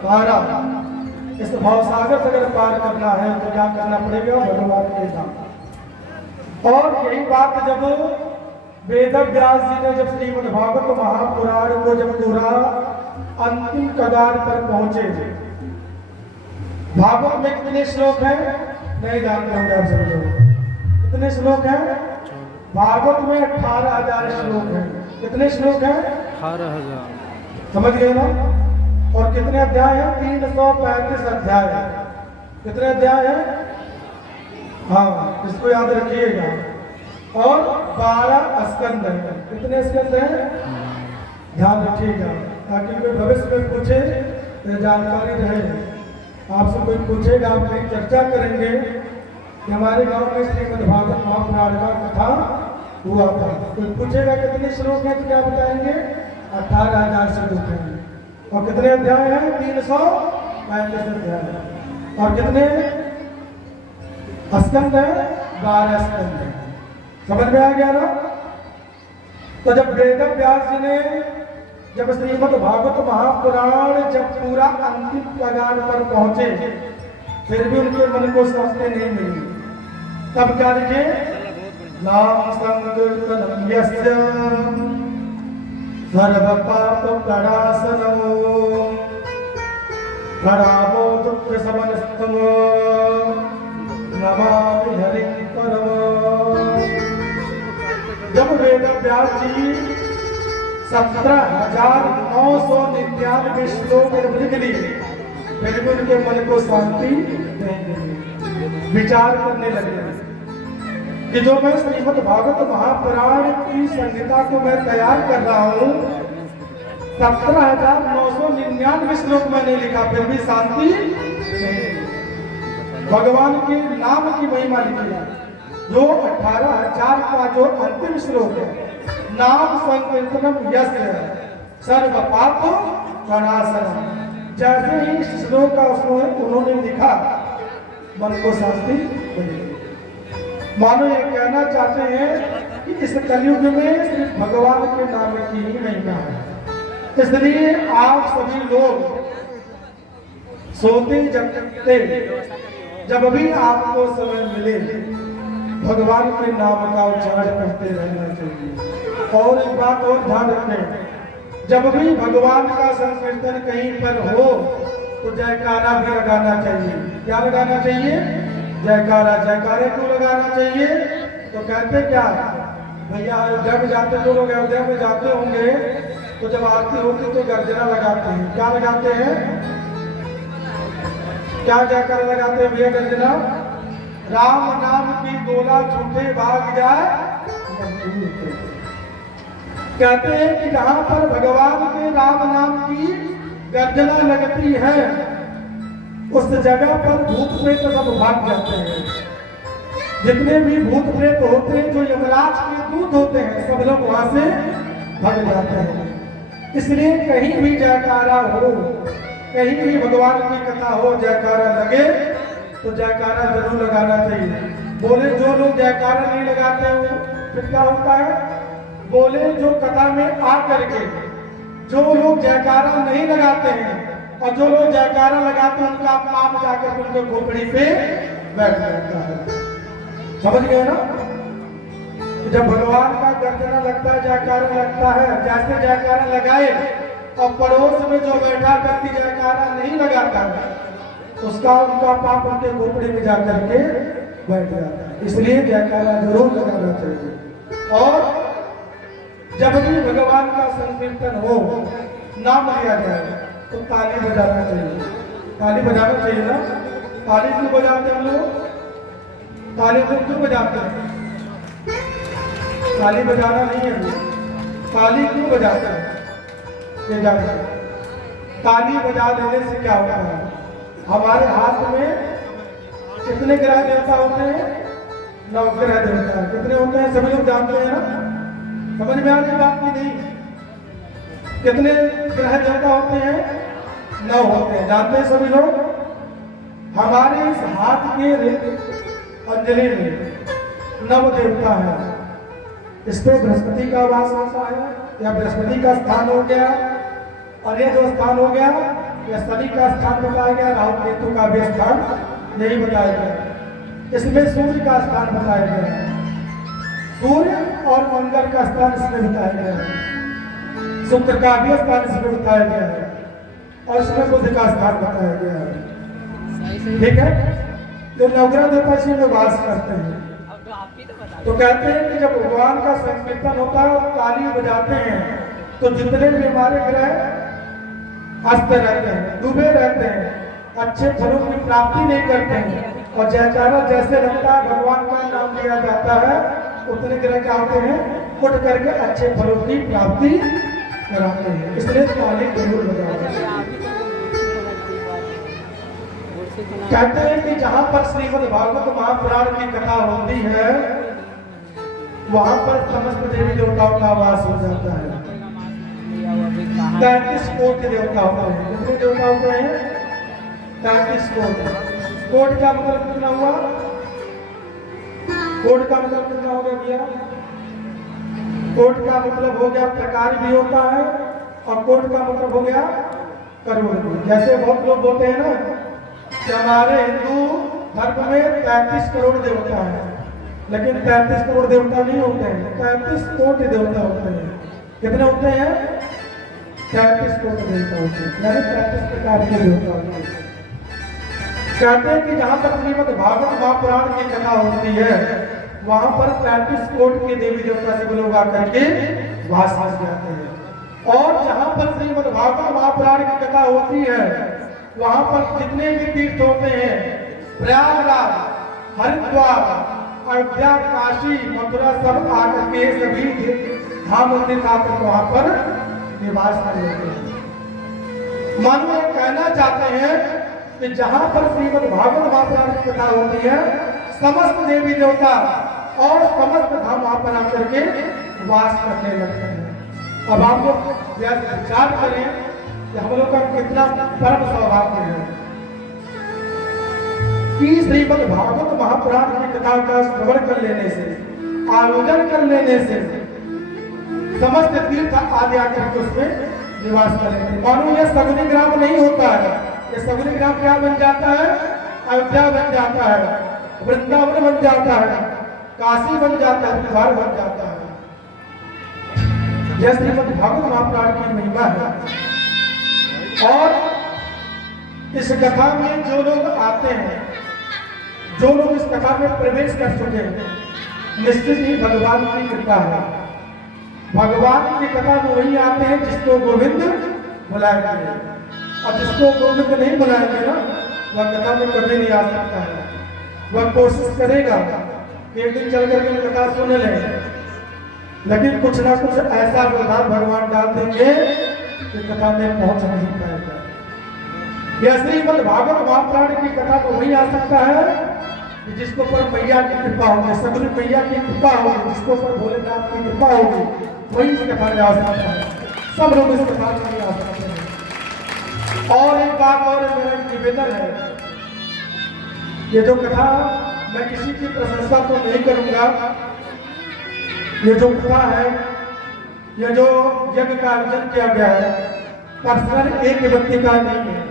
पारा। इस भाव सागर से अगर पार करना है तो क्या करना पड़ेगा? भगवान के नाम। और यही बात जब वेद व्यास जी ने जब श्रीमद् भागवत महापुराण को जब पूरा अंतिम कगार पर पहुंचे, भागवत में कितने श्लोक हैं नहीं जानते होंगे आप सब लोग। कितने श्लोक हैं भागवत में? 18,000 श्लोक हैं। कितने श्लोक हैं? 18,000। समझ गए ना? और कितने अध्याय हैं? 335 अध्याय है। कितने अध्याय हैं? हाँ, इसको याद रखिएगा। और 12 स्कंद हैं। कितने स्कंद हैं? ध्यान रखिएगा ताकि कोई भविष्य में पूछे तो जानकारी रहे। आपसे कोई पूछेगा, आप कहीं चर्चा करेंगे कि हमारे गांव में श्रीमद् भागवत महापुराण का कथा हुआ था, कोई पूछेगा कितने श्लोक हैं तो क्या बताएंगे? 18,000 श्लोक हैं। और कितने अध्याय हैं? 335 अध्याय। और कितने स्कंद हैं? 12 स्कंद हैं। समझ में आ गया ना? तो जब वेद व्यास जी ने जब श्रीमद् भागवत महापुराण जब पूरा अंतिम कगार पर पहुंचे, फिर भी उनके मन को शांति नहीं मिली। तब क्या लिखे? नाम संकीर्तनम यस्य सर्व पाप प्रणाशनम प्रणामो दुःख समनस्तम नमामि हरिं परम। जब वेद व्यास जी 17,999 श्लोक लिख लिए, फिर भी उनके मन को शांति नहीं मिली। विचार करने लगे कि जो मैं श्रीमद् भागवत महापुराण की संहिता को मैं तैयार कर रहा हूँ, 17,999 श्लोक मैंने लिखा, फिर भी शांति नहीं। भगवान के नाम की महिमा लिखी है। जो 18,000 का जो अंतिम श्लोक है, नाम संकीर्तनम यस्य सर्व पाप प्रणाशनम, जैसे ही श्लोक का उन्होंने लिखा, मन को शांति मिली। मानो ये कहना चाहते हैं कि इस कलयुग में सिर्फ भगवान के नाम की ही महिमा है। इसलिए आप सभी लोग सोते जगते जब भी आपको समय मिले, भगवान के नाम का उच्चारण करते रहना चाहिए। और एक बात और ध्यान रखें, जब भी भगवान का संकीर्तन कहीं पर हो तो जयकारा भी लगाना चाहिए। क्या लगाना चाहिए? जयकारा। जयकारे क्यों लगाना चाहिए? तो कहते क्या भैया, अयोध्या में जाते जो लोग अयोध्या में जाते होंगे तो जब आरती होती तो गर्जना लगाते हैं। क्या लगाते हैं? क्या जयकारा लगाते हैं भैया? गर्जना। राम नाम की गोला छूटे भाग जाए। कहते हैं कि जहां पर भगवान के राम नाम की गर्जना लगती है, उस जगह पर भूत प्रेत सब भाग जाते हैं। जितने भी भूत प्रेत होते हैं, जो यमराज के दूत होते हैं, सब लोग वहां से भाग जाते हैं। इसलिए कहीं भी जयकारा हो, कहीं भी भगवान की कथा हो, जयकारा लगे तो जयकारा जरूर लगाना चाहिए। बोले जो लोग जयकारा नहीं लगाते हो, फिर क्या होता है? बोले जो कथा में आ करके जो लोग जयकारा नहीं लगाते हैं और जो लोग जयकारा लगाते हैं, उनका पाप जाकर उनके खोपड़ी पे बैठ जाता है। समझ गए ना? जब भगवान का गर्जना लगता है, जयकारा लगता है, जैसे जयकारा लगाए और पड़ोस में जो बैठा व्यक्ति जयकारा नहीं लगाता है, उसका उनका पाप उनके खोपड़ी में जाकर के बैठ जाता है। इसलिए जयकारा जरूर लगाना चाहिए। और जब भी भगवान का संकीर्तन हो, नाम लिया जाए, तो ताली बजाना चाहिए। ताली बजाना चाहिए ना? ताली क्यों बजाते हम लोग? ताली क्यों बजाते हैं? ताली बजाना नहीं है। ताली क्यों बजाते हैं ये जानते हैं? ताली बजा देने से क्या होता है? हमारे हाथ में कितने ग्रह देवता होते हैं? 9 ग्रह देवता। कितने होते हैं सभी लोग जानते हैं ना? समझ में आ रही बात की नहीं? कितने ग्रह देवता होते हैं? 9 होते हैं। जानते हैं सभी लोग? हमारे इस हाथ के अंजलि में 9 देवता है। इस पे बृहस्पति का वास होता है, या बृहस्पति का स्थान हो गया, और ये जो स्थान हो गया या शनि का स्थान बताया गया, राहु केतु का भी स्थान यही बताया गया। इसमें सूर्य का स्थान बताया गया है, सूर्य और मंगल का स्थान इसमें बताया गया है, शुक्र का भी स्थान इसमें बताया गया है और इसमें बुध का स्थान बताया गया है। ठीक है, जो नवग्रह देवता इसी में वास करते हैं। तो कहते हैं कि जब भगवान का संकीर्तन होता है और ताली बजाते हैं तो जितने भी हमारे ग्रह अस्त रहते हैं, डूबे रहते हैं, अच्छे फलों की प्राप्ति नहीं करते हैं और जयकारा जैसे लगता है भगवान का नाम लिया जाता है, उतने ग्रह क्या होते हैं, उठ करके अच्छे फलों की प्राप्ति कराते हैं। इसलिए ताली जरूर बजाते हैं। कहते हैं कि जहां पर श्रीमद् भागवत महापुराण की कथा होती है वहां पर समस्त देवी देवताओं का वास हो जाता है। 33 कोटि देवता होते हैं। कितने देवता होते हैं? 33 कोटि। कोटि का मतलब कितना हुआ? कोटि का मतलब कितना हो गया भैया? कोटि का मतलब हो गया प्रकार भी होता है और कोटि का मतलब हो गया करोड़ भी। जैसे बहुत लोग बोलते हैं ना कि हमारे हिंदू धर्म में 33 करोड़ देवता है, लेकिन 33 करोड़ देवता नहीं होते हैं, 33 कोटि देवता होते हैं। कितने होते हैं? 33 कोटि देवता होते हैं, यानी 33 प्रकार के देवता होते हैं। कहते हैं कि जहां पर श्रीमद् भागवत महापुराण की कथा होती है वहां पर 35 कोटि के देवी देवता सब लोग आकर के वास कर जाते हैं। और जहां पर श्रीमद् भागवत महापुराण की कथा होती है वहां पर जितने भी तीर्थ होते हैं, प्रयागराज, हरिद्वार, अयोध्या, काशी, मथुरा, सब आकर के सभी धाम मंदिर आकर वहां पर निवास कर लेते हैं। मानो ये कहना चाहते हैं कि जहां पर श्रीमद् भागवत महापुराण की कथा होती है समस्त देवी देवता और समस्त धाम वहां पर आकर के वास करने लगते हैं। अब आप लोग विचार करें कि हम लोग का कितना परम सौभाग्य है कि श्रीमद् भागवत महापुराण की कथा का श्रवण कर लेने से, आयोजन कर लेने से समस्त तीर्थ आदि आकर के उसमें निवास करेंगे। मानो यह सगुनी ग्राम नहीं होता है, ये सगुनी ग्राम क्या बन जाता है? अयोध्या बन जाता है, वृंदावन बन जाता है, काशी बन जाता है, बिहार बन जाता है। यह श्रीमद् भागवत महापुराण की महिमा है। और इस कथा में जो लोग आते हैं, जो लोग इस कथा में प्रवेश कर चुके हैं, निश्चित ही भगवान की कृपा है। भगवान की कथा में वही आते हैं जिसको गोविंद बुलाएंगे, और जिसको गोविंद नहीं बुलाएंगे ना वह कथा में कभी नहीं आ सकता है। वह कोशिश करेगा कि एक दिन चल करके कथा सुन ले, लेकिन कुछ ना कुछ ऐसा व्यवधान भगवान डाल देंगे कि कथा में पहुंच नहीं पाएगा। यह श्रीमद् भागवत महापुराण की कथा को वही आ सकता है कि जिसको पर मैया की कृपा होगी, सगुनी मैया की कृपा होगी, जिसको पर भोलेनाथ की कृपा होगी, वही इस कथा में आ सकता है। सब लोग इस कथा में नहीं आ सकते हैं। और एक बात और मेरा निवेदन है, ये जो कथा, मैं किसी की प्रशंसा तो नहीं करूंगा, ये जो कथा है, ये जो यज्ञ का आयोजन किया गया है, पर्सनल एक व्यक्ति का नहीं है,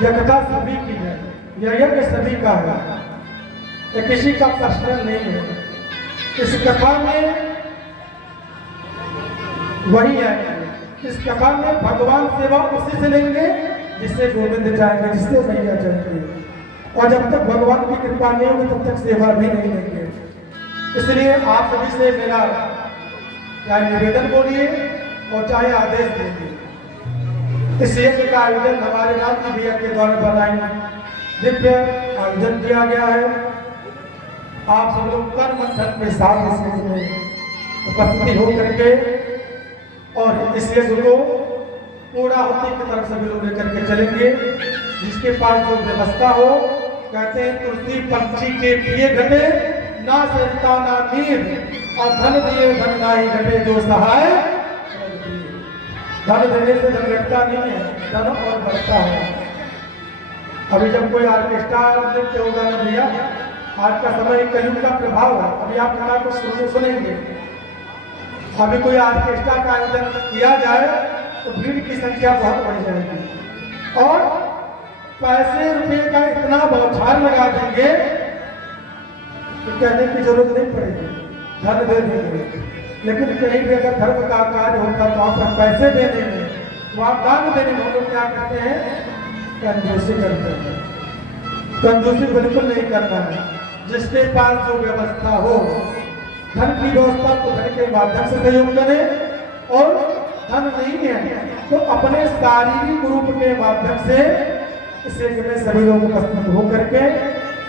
यह कथा सभी की है, यह यज्ञ सभी का है, ये किसी का पर्सनल नहीं है। इस कथा में वही है, इस कथा में भगवान सेवा उसी से लेंगे जिससे गोविंद जाएंगे, जिससे मैया जाएंगे, और जब तक भगवान की कृपा नहीं होगी तब तक सेवा भी नहीं लेंगे। इसलिए आप सभी से मेरा चाहे निवेदन बोलिए और चाहे आदेश दीजिए, इस यज्ञ का आयोजन हमारे राम जी भैया के द्वारा बनाए दिव्य आयोजन किया गया है। आप सब लोग कर्म धन में साथ में उपस्थिति हो करके और इस यज्ञ को पूर्णाहुति की तरफ सभी लोग लेकर के चलेंगे। जिसके पास जो व्यवस्था हो, कहते हैं तुलसी पंछी के प्रिय घटे ना सरिता ना नीर, और धन दिए धन नाही घटे जो सहाय। धन देने से धन घटता नहीं है, धन और बढ़ता है। अभी जब कोई ऑर्केस्ट्रा नृत्य होगा ना भैया, आज का समय कलयुग का प्रभाव है, अभी आप कथा को सुनेंगे। अभी कोई ऑर्केस्ट्रा का आयोजन किया जाए तो भीड़ की संख्या बहुत बढ़ जाएगी और पैसे रुपए का इतना बौछार लगा देंगे कि कहने की जरूरत नहीं पड़ेगी, धन दे देंगे। लेकिन कहीं भी अगर धर्म का कार्य होता तो वहां पर पैसे देने में, वहां दान देने में हम लोग क्या करते हैं, कंजूसी करते हैं। कंजूसी बिल्कुल नहीं करना है। जिसके पास जो व्यवस्था हो, धन की व्यवस्था तो धन के माध्यम से सहयोग करें और धन नहीं है तो अपने शारीरिक रूप के माध्यम से इसे सभी लोग उपस्थित होकर के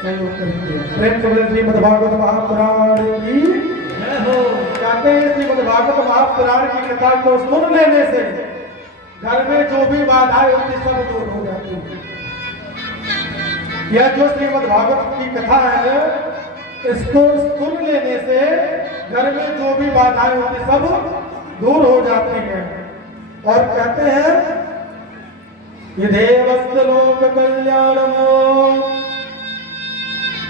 सहयोग करेंगे। प्रेम से श्रीमद्भागवत महापुराण की जय हो। कहते हैं श्रीमद्भागवत महापुराण की कथा को सुन लेने से घर में जो भी बाधाएं होती सब दूर हो जाती है। यह जो श्रीमद्भागवत की कथा है इसको सुन लेने से घर में जो भी बाधाएं होती सब दूर हो जाती हैं। और कहते हैं यदेवस्य लोक कल्याणमो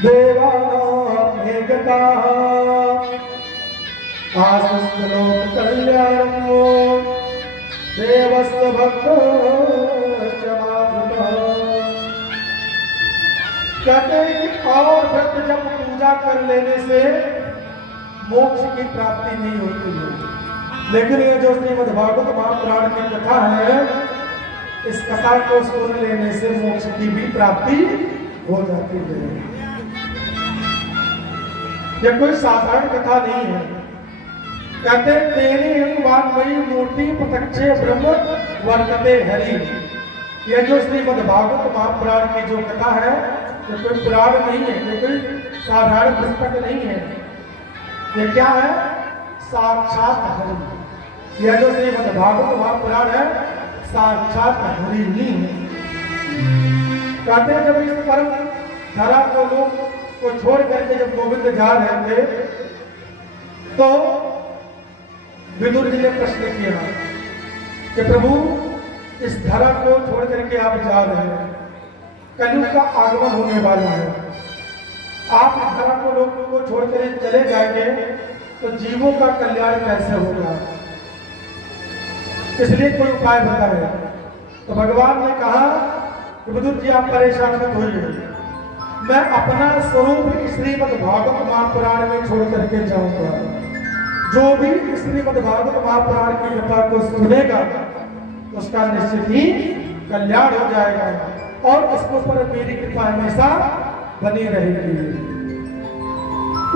देवानां एकताः आसस्य लोक कल्याणमो देवस्य भक्तश्च मातृतः। कहते हैं कि और व्रत जब पूजा कर लेने से मोक्ष की प्राप्ति नहीं होती है, लेकिन ये जो श्रीमद्भागवत महापुराण की कथा है इस कथा को सुन लेने से मोक्ष की भी प्राप्ति हो जाती है। यह कोई साधारण कथा नहीं है। कहते तेने वाङ्मयी मूर्ति प्रत्यक्षे ब्रह्म वर्तते हरि। यह जो श्रीमद्भागवत महापुराण की जो कथा है ये कोई पुराण नहीं है, ये कोई साधारण पुस्तक नहीं है। ये क्या है, साक्षात हरि। यह जो श्रीमद्भागवत महापुराण है साक्षात हरि ही है। कहते हैं जब इस परम धरा को लोग को छोड़ करके जब गोविंद जा रहे थे तो विदुर जी ने प्रश्न किया कि प्रभु इस धरा को छोड़ करके आप जा रहे हैं, कलयुग का आगमन होने वाला है, आप इस धरा को लोगों को छोड़ कर चले जाएंगे तो जीवों का कल्याण कैसे होगा, इसलिए कोई उपाय बताए। तो भगवान ने कहा कि विदुर जी आप परेशान मत होइए, मैं अपना स्वरूप श्रीमद्भागवत महापुराण में छोड़ करके जाऊंगा। जो भी श्रीमद्भागवत महापुराण की कथा को सुनेगा उसका निश्चित ही कल्याण हो जाएगा और उसके ऊपर मेरी कृपा हमेशा बनी रहेगी।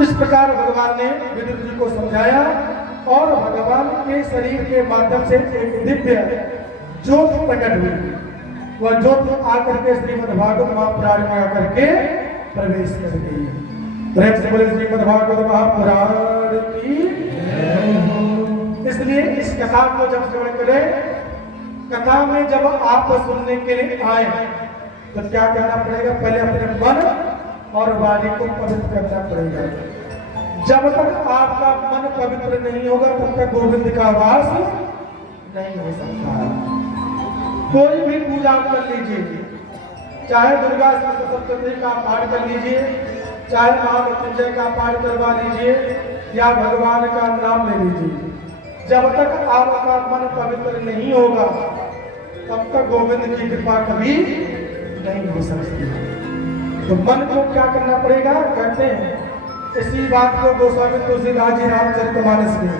इस प्रकार भगवान ने विदुर जी को समझाया और भगवान के शरीर के माध्यम से एक दिव्य ज्योत प्रकट हुई। वह ज्योत आकर के श्रीमद्भागवत महापुराण में आकर के प्रवेश कर गई। प्रेम से बोले श्रीमद्भागवत महापुराण की। इसलिए इस कथा को जब श्रवण करें, कथा में जब आप सुनने के लिए आए तो क्या करना पड़ेगा, पहले अपने मन और वाणी को पवित्र करना पड़ेगा। जब तक आपका मन पवित्र नहीं होगा तब तक गोविंद का वास नहीं हो सकता। कोई भी पूजा कर लीजिए, चाहे दुर्गा सप्तशती का पाठ कर लीजिए, चाहे महामृत्युंजय का पाठ करवा लीजिए या भगवान का नाम ले लीजिए, जब तक आपका मन पवित्र नहीं होगा तब तक गोविंद की कृपा कभी नहीं हो सकती। तो मन को क्या करना पड़ेगा, कहते हैं इसी बात को गोस्वामी तुलसीदास जी रामचरितमानस में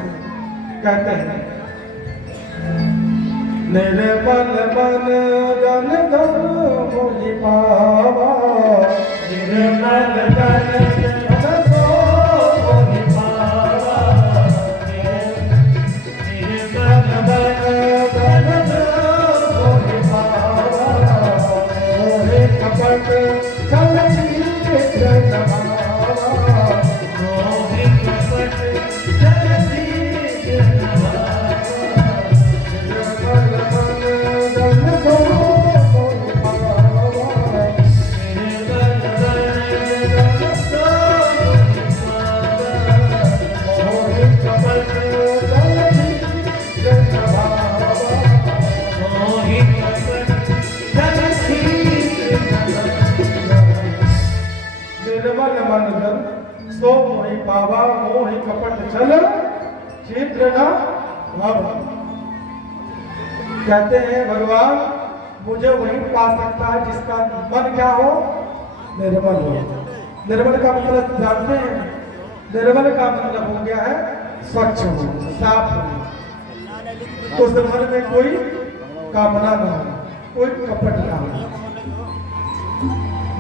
कहते हैं, निर्मल मन जन धन मोहि पावा, निर्मल मन जन सो मोहि पावा, निर्मल मन जन मोहि पावा, मोहि कपट छल छीत्र नमावा, मोहि कपट छल छीत्र नमावा, सो मोहि पावा, मोहि कपट छल छिद्र न भव। कहते हैं भगवान मुझे वही पा सकता है जिसका मन क्या हो, निर्मल हो। निर्मल का मतलब जानते हैं, निर्मल का मतलब हो गया है स्वच्छ हो, साफ हो, उस मन में कोई कामना ना हो, कोई कपट ना हो।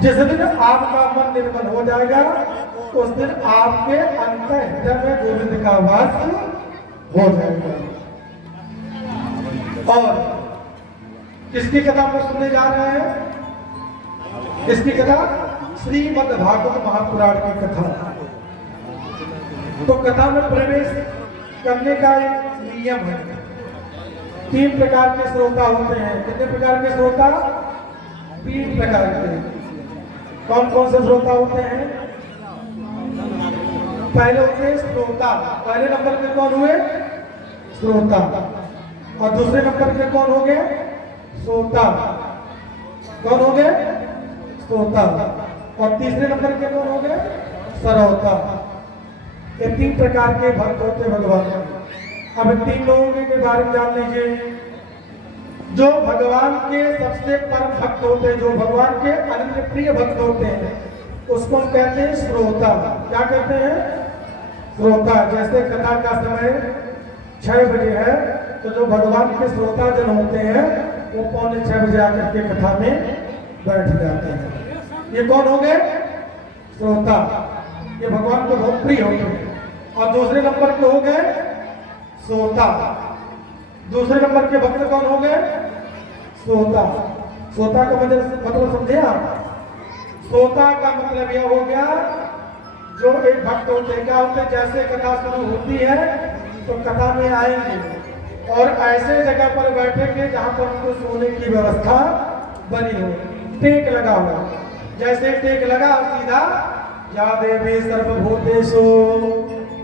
जिस दिन आपका मन निर्मल हो जाएगा उस दिन आपके अंतःहृदय में गोविंद का वास हो जाएगा। और किसकी कथा पर सुनने जा रहे हैं? किसकी कथा? श्रीमद् भागवत महापुराण की कथा। तो कथा में प्रवेश करने का एक नियम है। 3 प्रकार के श्रोता होते हैं। कितने प्रकार के श्रोता? 3 प्रकार के। कौन कौन से श्रोता होते हैं? पहले होते हैं श्रोता। पहले नंबर पे कौन हुए? श्रोता। और दूसरे नंबर पे कौन हो गए? श्रोता। कौन हो गए? श्रोता। और तीसरे नंबर पे कौन हो गए? श्रोता। ये 3 प्रकार के भक्त होते भगवान के। अब 3 लोगों के बारे में जान लीजिए। जो भगवान के सबसे परम भक्त होते हैं, जो भगवान के अनन्य प्रिय भक्त होते हैं, उसको हम कहते हैं श्रोता। क्या कहते हैं? श्रोता। जैसे कथा का समय 6 बजे है, तो जो भगवान के श्रोता जन होते हैं वो 5:45 बजे आकर के कथा में बैठ जाते हैं। ये कौन हो गए? श्रोता। ये भगवान को बहुत प्रिय होते हैं। और दूसरे नंबर पे हो गए श्रोता। दूसरे नंबर के भक्त कौन हो गए? श्रोता। श्रोता का मतलब समझे आप? श्रोता का मतलब यह हो गया, जो एक भक्त होते हैं, क्या होते हैं, जैसे कथा शुरू होती है तो कथा में आएंगे और ऐसे जगह पर बैठेंगे जहां पर उनको सोने की व्यवस्था बनी हो, टेक लगा हुआ। जैसे टेक लगा सीधा या देवी सर्वभूतेषु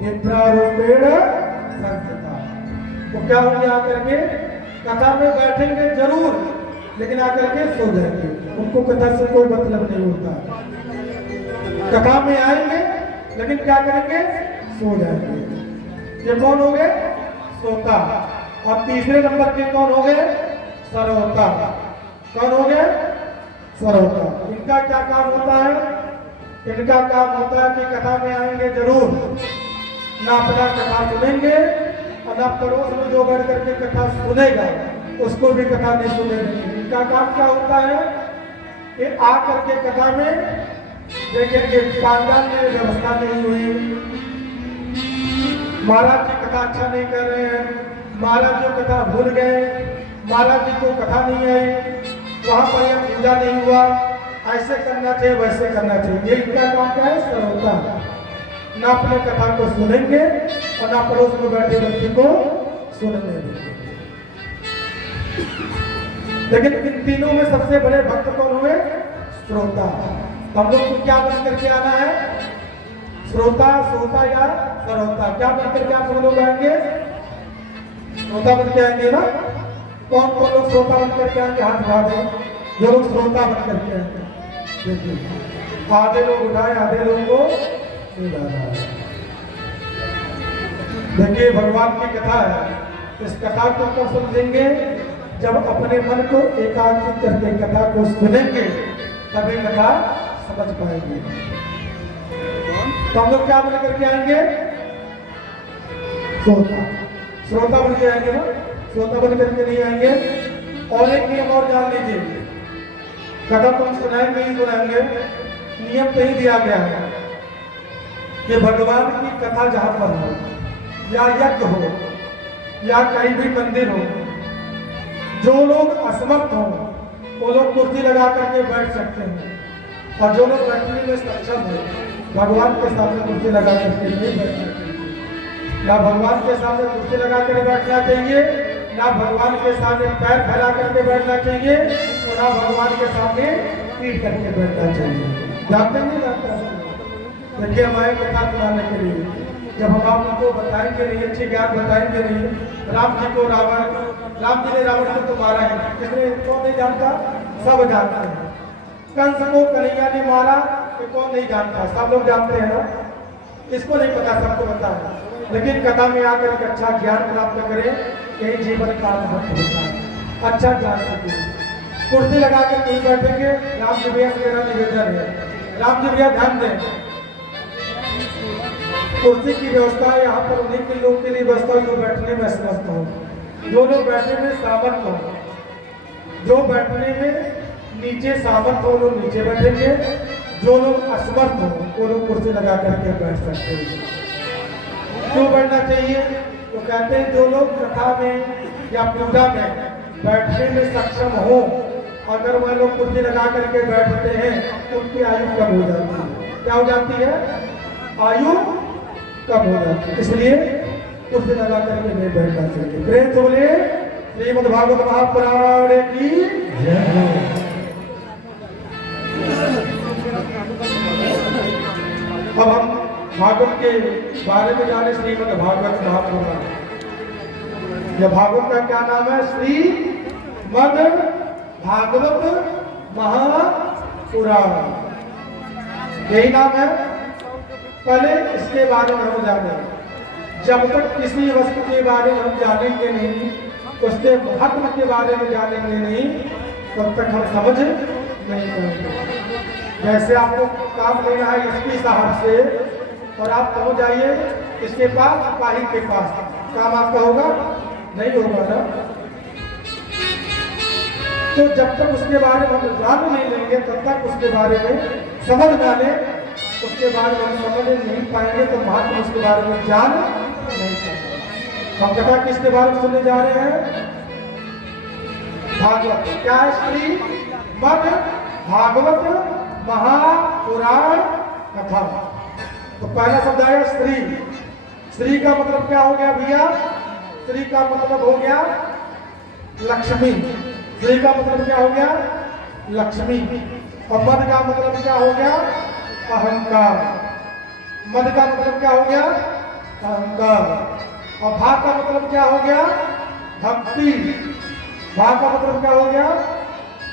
विप्रारूपेण संस्थिता। तो क्या होंगे? आकर के कथा में बैठेंगे जरूर, लेकिन आकर के सो जाएंगे। उनको कथा से कोई मतलब नहीं होता। कथा में आएंगे लेकिन क्या करेंगे? सो जाएंगे। ये कौन हो गए? श्रोता। और तीसरे नंबर के कौन हो गए? श्रोता। कौन हो गए? श्रोता। इनका क्या काम होता है? इनका काम होता है कि कथा में आएंगे जरूर, ना अपना कथा सुनेंगे और ना पड़ोस में जो बैठ करके कथा सुनेगा उसको भी कथा नहीं सुने देंगे। इनका काम क्या होता है कि आकर के कथा में देखेंगे पांडाल में व्यवस्था नहीं हुई, महाराज जी कथा अच्छा नहीं कर रहे हैं, महाराज जो कथा भूल गए, महाराज जी को कथा नहीं आई, वहां पर यह पूजा नहीं हुआ, ऐसे करना चाहिए वैसे करना चाहिए। ये इनका काम क्या है? श्रोता। ना अपने कथा को सुनेंगे और ना पड़ोस में बैठे व्यक्ति को सुनने देंगे। लेकिन इन तीनों में सबसे बड़े भक्त कौन हुए? श्रोता। हम लोग को क्या बन करके आना है? श्रोता, श्रोता या श्रोता। क्या बन करके आप सब लोग आएंगे? श्रोता बन के आएंगे ना? कौन कौन लोग श्रोता बन करके आएंगे? हाथ उठा दें जो लोग श्रोता बन करके आएंगे। देखिए आधे लोग उठाए, आधे लोगों को देखिए भगवान की कथा है। इस कथा को कब समझेंगे? जब अपने मन को एकाग्रित करके कथा को सुनेंगे तभी कथा समझ पाएंगे। तो हम लोग क्या बन करके आएंगे? श्रोता। श्रोता बन के आएंगे ना? श्रोता बन करके नहीं आएंगे। और एक नियम और जान लीजिए, कथा तो हम सुनाएंगे ही सुनाएंगे, नियम तो ही दिया गया है कि भगवान की कथा जहां पर हो या यज्ञ हो या कहीं भी मंदिर हो, जो लोग असमर्थ हो वो लोग कुर्सी लगा करके बैठ सकते हैं, और जो लोग बैठने में सक्षम हो भगवान के सामने कुर्सी लगा करके नहीं बैठ सकते। ना भगवान के सामने कुर्सी लगा कर बैठना चाहिए, ना भगवान के सामने पैर फैला करके बैठना चाहिए, और ना भगवान के सामने पीठ करके बैठना चाहिए। जानते नहीं जानते? देखिए हमारे कथा सुनाने के लिए जब हम आपको बताएंगे नहीं, अच्छे ज्ञान बताएंगे नहीं, राम जी को राम जी ने रावण को तो मारा है, किसने? कौन नहीं जानता? सब जानते हैं। कंस को कन्हैया ने मारा तो कौन नहीं जानता? सब लोग जानते हैं ना? इसको नहीं पता, सबको पता है। लेकिन कथा में आकर के अच्छा ज्ञान प्राप्त करें, यही जीवन का महत्व होता है। अच्छा जान सके। कुर्सी लगा के कहीं बैठेंगे, राम जी भैया मेरा निवेदन है, राम जी भैया ध्यान दें, कुर्सी की व्यवस्था यहाँ पर उन्हीं के लोग के लिए व्यवस्था जो बैठने में असमर्थ हो, जो लोग बैठने में सामर्थ हो, जो बैठने में नीचे सामर्थ हो लोग नीचे बैठेंगे, जो लोग असमर्थ हो वो लोग कुर्सी लगा करके बैठ सकते हैं। क्यों बैठना चाहिए? तो कहते हैं जो लोग कथा में या पूजा में बैठने में सक्षम हो, अगर वह लोग कुर्सी लगा करके बैठते हैं तो उनकी आयु कम हो जाती है। क्या हो जाती है? आयु कम हो जाती है। इसलिए कुर्सी लगा करके नहीं बैठना चाहिए। प्रेम से बोले श्रीमद् भागवत महापुराण की जय हो। अब हम भागवत के बारे में जाने, श्रीमद् भागवत महापुराण। यह भागवत का क्या नाम है? श्रीमद् भागवत महापुराण, यही नाम है। पहले इसके बारे में हम जाने, जब तक किसी वस्तु के बारे में हम जानेंगे नहीं, उसके महत्व के बारे में जानेंगे नहीं, तब तक हम समझ नहीं पाएंगे। जैसे आपको काम लेना है एसपी साहब से और आप पहुंच जाइए इसके पास, सिपाही के पास, काम आपका होगा? नहीं होगा ना। तो जब तक उसके बारे में हम जान नहीं लेंगे तब तक उसके बारे में समझ ना लें, उसके बारे में हम समझ नहीं पाएंगे तो महत्व उसके बारे में जान नहीं पाएंगे। हम कथा किसके बारे में सुनने जा रहे हैं? भागवत। क्या है? श्रीमद् भागवत महापुराण कथा। तो पहला शब्द आया श्री। श्री का मतलब क्या हो गया भैया? श्री का मतलब हो गया लक्ष्मी। श्री का मतलब क्या हो गया? लक्ष्मी। और मद का मतलब क्या हो गया? अहंकार। मद का मतलब क्या हो गया? अहंकार। और भा का मतलब क्या हो गया? भक्ति। भा का मतलब क्या हो गया?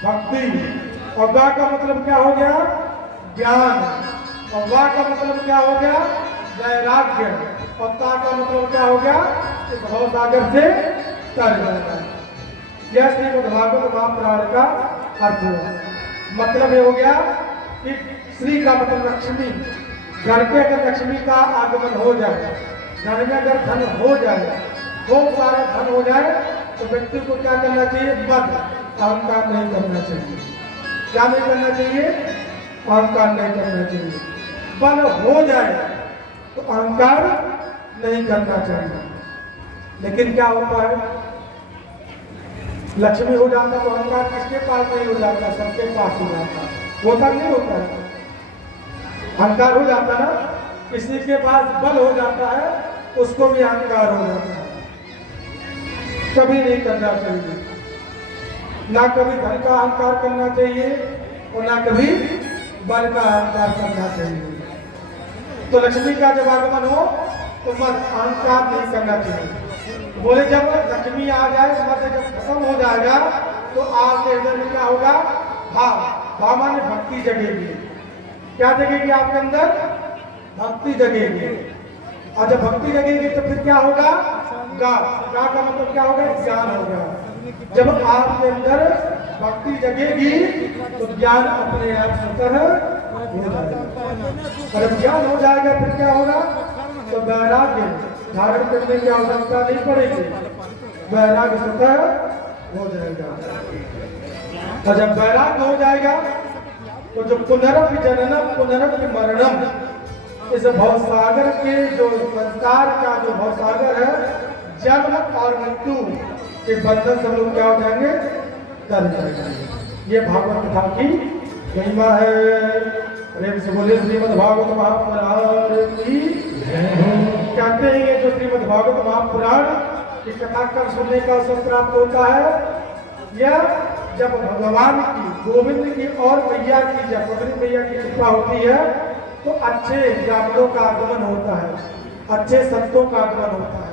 भक्ति। और गा का मतलब क्या हो गया? ज्ञान। और वा का मतलब क्या हो गया? वैराग्य। और ता का मतलब क्या हो गया? इस भव सागर से तर जाना। यह श्रीमद् भागवत महापुराण का अर्थ हुआ। मतलब ये हो गया कि श्री का मतलब लक्ष्मी। घर पे अगर लक्ष्मी का आगमन हो जाए, घर में अगर धन हो जाए, खूब सारा धन हो जाए, तो व्यक्ति को क्या करना चाहिए? मद, अहंकार नहीं करना चाहिए। क्या नहीं करना चाहिए? अहंकार नहीं करना चाहिए। बल हो जाए तो अहंकार नहीं करना चाहिए। लेकिन क्या होता है? लक्ष्मी हो जाता तो अहंकार किसके पास नहीं हो जाता? सबके पास हो जाता। होता नहीं होता है? अहंकार हो जाता ना, किसी के पास बल हो जाता है उसको भी अहंकार हो जाता है। कभी नहीं करना चाहिए। ना कभी धन का अहंकार करना चाहिए और ना कभी बल का अहंकार करना चाहिए। तो लक्ष्मी का जब आगमन हो तो मत अहंकार नहीं करना चाहिए। बोले जब लक्ष्मी आ जाए, मत जब खत्म हो जाएगा तो आपके हृदय में क्या होगा? भाव। भाव माने भक्ति जगेगी। क्या जगेगी आपके अंदर? भक्ति जगेगी। और जब भक्ति जगेगी तो फिर क्या होगा? गा। गा का मतलब क्या होगा? ज्ञान होगा। जब आपके अंदर भक्ति जगेगी तो ज्ञान अपने आप स्वतः हो जाएगा। और जब ज्ञान हो जाएगा फिर क्या होगा? तो वैराग्य धारण करने की आवश्यकता नहीं पड़ेगी, वैराग्य स्वतः हो जाएगा। और जब वैराग्य हो जाएगा तो जो पुनरपि जननम पुनरपि मरणम, इस भवसागर के जो संसार का जो भवसागर है, जन्म और मृत्यु के बंधन सब लोग क्या हो जाएंगे? तर जाएंगे। ये भागवत कथा की महिमा है। प्रेम से बोले श्रीमद् भागवत महापुराण की जय हो। कहते हैं ये जो श्रीमद् भागवत महापुराण की कथा कर सुनने का अवसर प्राप्त होता है, यह जब भगवान की, गोविंद की और मैया की, जब पत्नी मैया की कृपा होती है तो अच्छे ब्राह्मणों का आगमन होता है, अच्छे संतों का आगमन होता है।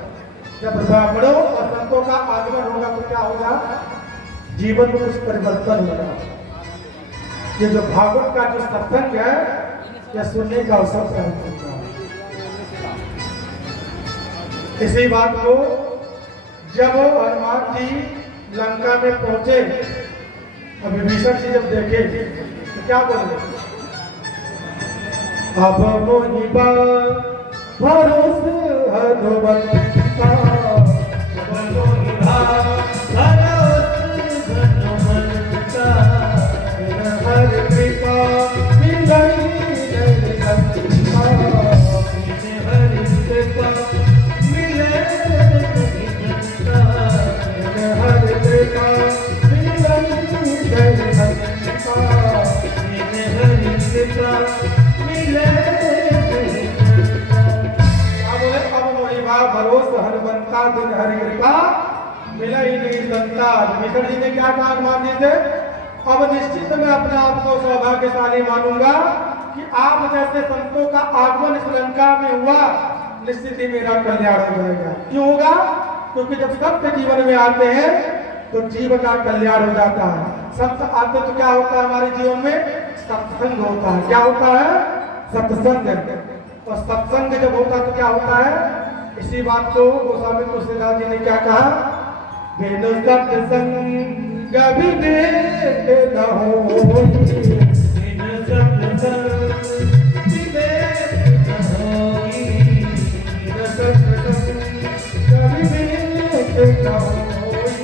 जब ब्राह्मणों और संतों का आगमन होगा तो क्या होगा? जीवन में कुछ परिवर्तन होगा। ये जो भागवत का जो सत्संग है, यह सुनने का अवसर प्राप्त होता है। इसी बात को जब हनुमान जी लंका में पहुंचे और विभीषण जी जब देखे तो क्या बोले, अब मोहि भरोसे हनुमंता, अब मोहि भरोसे हनुमंता, हर कृपा मिलई नहीं सकता, हर कृपा मिले नहीं सकता, हर कृपा मिलई नहीं सकता, हर कृपा मिले नहीं सकता। क्या बोले, अब मोहि भरोसे हनुमंता, दिन हरि कृपा मिला ही नहीं सकता। विभीषण जी ने क्या कहा हनुमान जी से, अब निश्चित मैं अपने आप को सौभाग्यशाली मानूंगा कि आप जैसे संतों का आगमन इस लंका में हुआ, निश्चित ही मेरा कल्याण हो जाएगा। क्यों होगा? क्योंकि जब सत्य जीवन में आते हैं तो जीवन का कल्याण हो जाता है। सत्य आते तो क्या होता है हमारे जीवन में? सत्संग होता है। क्या होता है? सत्संग। और सत्संग जब होता है तो क्या होता है? इसी बात को गोस्वामी तुलसीदास जी ने क्या कहा, बिनु सत्संग विवेक न होई, बिनु सत्संग विवेक न होई, बिनु सत्संग विवेक न होई,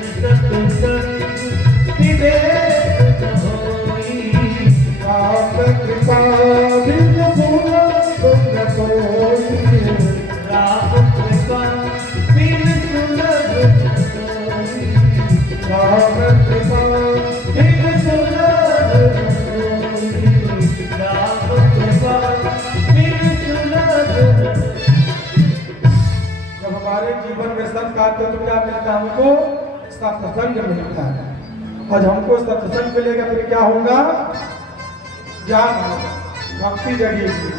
बिनु सत्संग विवेक न होई, राम कृपा बिन सुलभ सोई, राम कृपा बिन सुलभ सोई, राम कृपा बिन सुलभ सोई, राम कृपा बिन सुलभ। जब हमारे जीवन में सत्य आते तो क्या मिलता है? हमको सत्संग मिलता है। और जब हमको सत्संग मिलेगा फिर क्या होगा? ज्ञान होगा, भक्ति जगेगी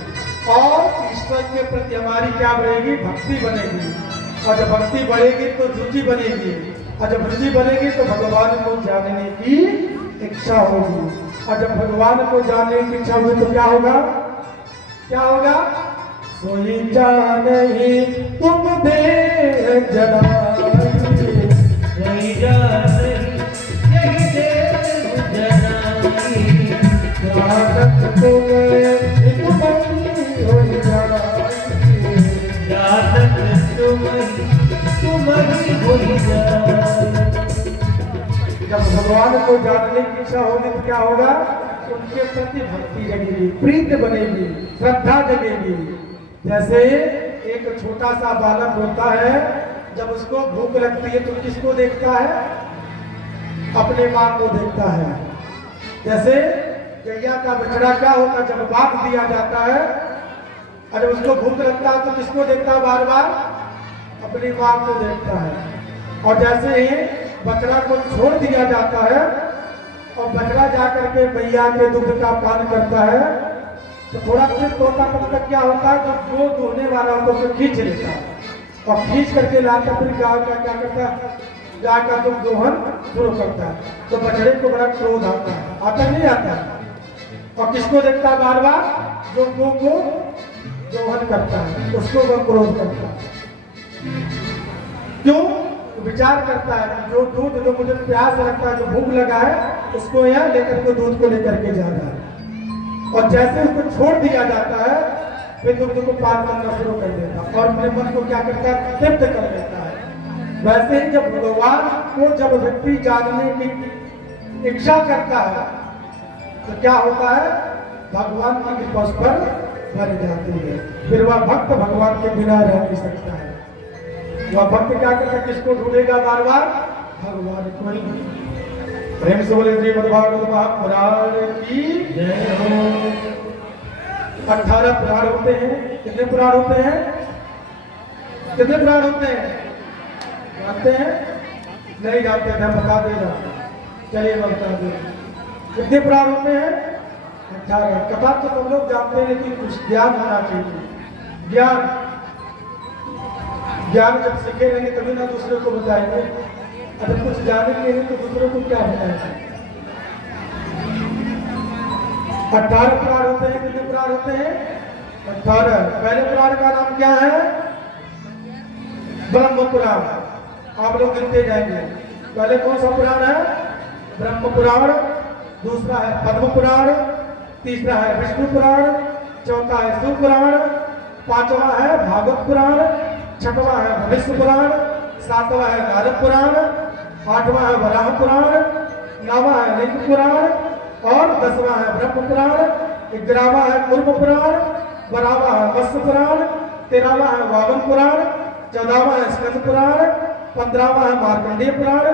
और ईश्वर के प्रति हमारी क्या बढ़ेगी? भक्ति बनेगी। और जब भक्ति बढ़ेगी तो रुचि बनेगी, और जब रुचि बनेगी तो भगवान को जानने की इच्छा होगी, और जब भगवान को जानने की इच्छा होगी तो क्या होगा? क्या होगा? सोई जानहि तुम देह जनाई, सोई जानहि यही देह जनाई, जानत तुम तुमहि होई जाई, जानत तुमहि होई जाई। जब भगवान को जानने की इच्छा होगी तो क्या होगा? उनके प्रति भक्ति जगेगी, प्रीति बनेगी, श्रद्धा जगेगी। जैसे एक छोटा सा बालक होता है, जब उसको भूख लगती है तो किसको देखता है? अपने माँ को देखता है। जैसे गैया का बछड़ा क्या होता है? जब बांध दिया जाता है और जब उसको भूख लगता है तो किसको देखता है? बार बार अपनी माँ को देखता है। और जैसे ही बछड़ा को छोड़ दिया जाता है और बछड़ा जाकर के मैया के दूध का पान करता है तो थोड़ा फिर तोता तब तक क्या होता है? तो जो दोहने वाला होता है उसको खींच लेता है और खींच करके लाता, फिर गाय का क्या करता है? गाय का दुग्ध दोहन शुरू करता है। तो बछड़े को बड़ा क्रोध आता है, आता नहीं आता? और किसको देखता है बार बार? जो गो को दोहन करता है उसको वह क्रोध करता है। क्यों? विचार करता है जो दूध जो मुझे प्यास लगता है, जो भूख लगा है, उसको यहाँ लेकर के दूध को लेकर के जा रहा है। और जैसे उसको छोड़ दिया जाता है फिर दूध को पान करना शुरू कर देता है और अपने मन को क्या करता है? तृप्त कर देता है। वैसे ही जब भगवान को जब व्यक्ति जानने की इच्छा करता है तो क्या होता है? भगवान की कृपा उस पर बन जाती है। फिर वह भक्त भगवान के बिना रह नहीं सकता है। वह भक्त क्या करता है? किसको ढूंढेगा बार बार? भगवान को ही। प्रेम से बोले श्रीमद्भागवत महापुराण की जय हो। 18 पुराण होते हैं। कितने पुराण होते हैं? कितने पुराण होते हैं? जानते हैं? नहीं जानते हैं? बता देगा। चलिए मैं बता दे। कितने पुराण होते हैं? 18। कथा तो सब लोग जानते हैं लेकिन कुछ ज्ञान होना चाहिए। ज्ञान जब सीखे रहेंगे तभी ना दूसरे को बताएंगे। अगर कुछ जानेंगे नहीं तो दूसरों को क्या बताएंगे? 18 पुराण होते हैं। कितने पुराण होते हैं? 18। पहले पुराण का नाम क्या है? ब्रह्म पुराण। आप लोग गिनते जाएंगे। पहले कौन सा पुराण है? ब्रह्म पुराण, दूसरा है पद्म पुराण, तीसरा है विष्णु पुराण, चौथा है शिव पुराण, पांचवा है भागवत पुराण, छठवां है भविष्य पुराण, सातवां है नारद पुराण, आठवां है वराह पुराण, नौवां है लिंग पुराण और 10वां है ब्रह्म पुराण, 11वां है कूर्म पुराण, 12वां है मत्स्य पुराण, 13वां है वामन पुराण, 14वां है स्कंद पुराण, 15वां है मार्कंडेय पुराण,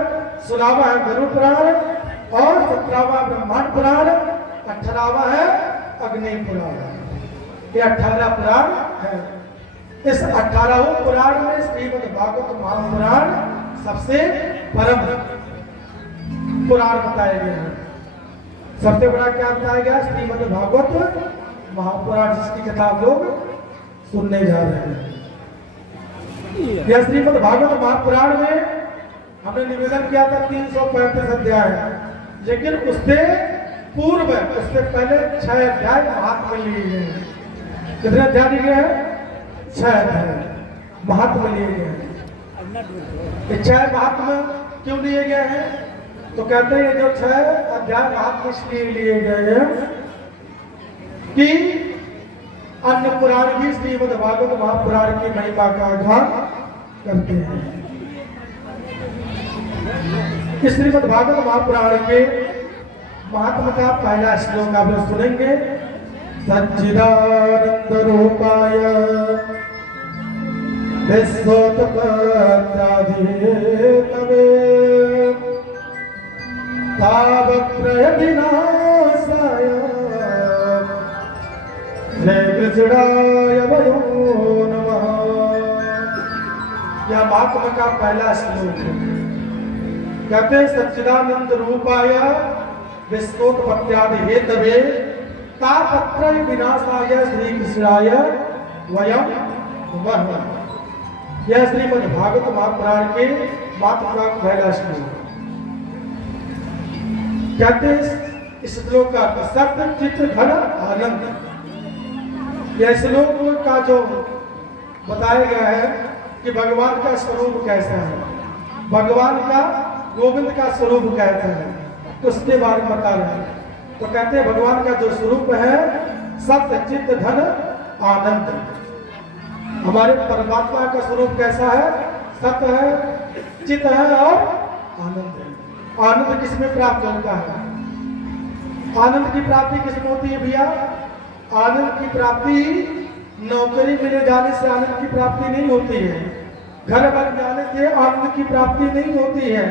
16वां है गरुड़ पुराण और 17वां ब्रह्मांड पुराण, 18वां है अग्नि पुराण। ये 18 पुराण है। इस 18वें पुराण में श्रीमद् भागवत महापुराण सबसे परम पुराण बताया गया है। सबसे बड़ा क्या बताया गया? श्रीमद् भागवत महापुराण, जिसकी कथा आप लोग सुनने जा रहे हैं। यह श्रीमद् भागवत महापुराण में हमने निवेदन किया था 335 अध्याय, लेकिन उससे पूर्व, उससे पहले 6 अध्याय महात्मा लिए गए हैं। कितने अध्याय लिए गए हैं? 6 अध्याय महात्मा लिए गए हैं। 6 महात्मा क्यों लिए गए हैं? तो कहते हैं जो 6 अध्याय महात्मा इसलिए लिए गए हैं कि अन्य पुराण भी श्रीमद् भागवत महापुराण की महिमा का आधार करते हैं। इस श्रीमद् भागवत महापुराण के महात्मा का पहला श्लोक आप लोग सुनेंगे। सच्चिदानंद रूपाय विश्वोत्पत्त्यादिहेतवे तावत्रय विनाशाय श्री कृष्णाय वयो नमः। यह महात्मा का पहला श्लोक है। कहते हैं सच्चिदानंद रूपाय विश्वोत्पत्त्यादि हेतवे तापत्रय विनाशाय श्री कृष्णाय वयं नमः। यह श्रीमद् भागवत महापुराण के महात्मा का पहला श्लोक। कहते हैं इस श्लोक का सत्य चित्त घन आनंद। यह श्लोक का जो बताया गया है कि भगवान का स्वरूप कैसा है, भगवान का गोविंद का स्वरूप कैसा है, तो उसके बारे में बता रहे हैं। तो कहते हैं भगवान का जो स्वरूप है सत्य चित्त धन आनंद। हमारे परमात्मा का स्वरूप कैसा है? सत्य है, चित्त है और आनंद है। आनंद किसमें प्राप्त होता है? आनंद की प्राप्ति किसमें होती है भैया? आनंद की प्राप्ति नौकरी मिले जाने से आनंद की प्राप्ति नहीं होती है, घर बन जाने से आनंद की प्राप्ति नहीं होती है,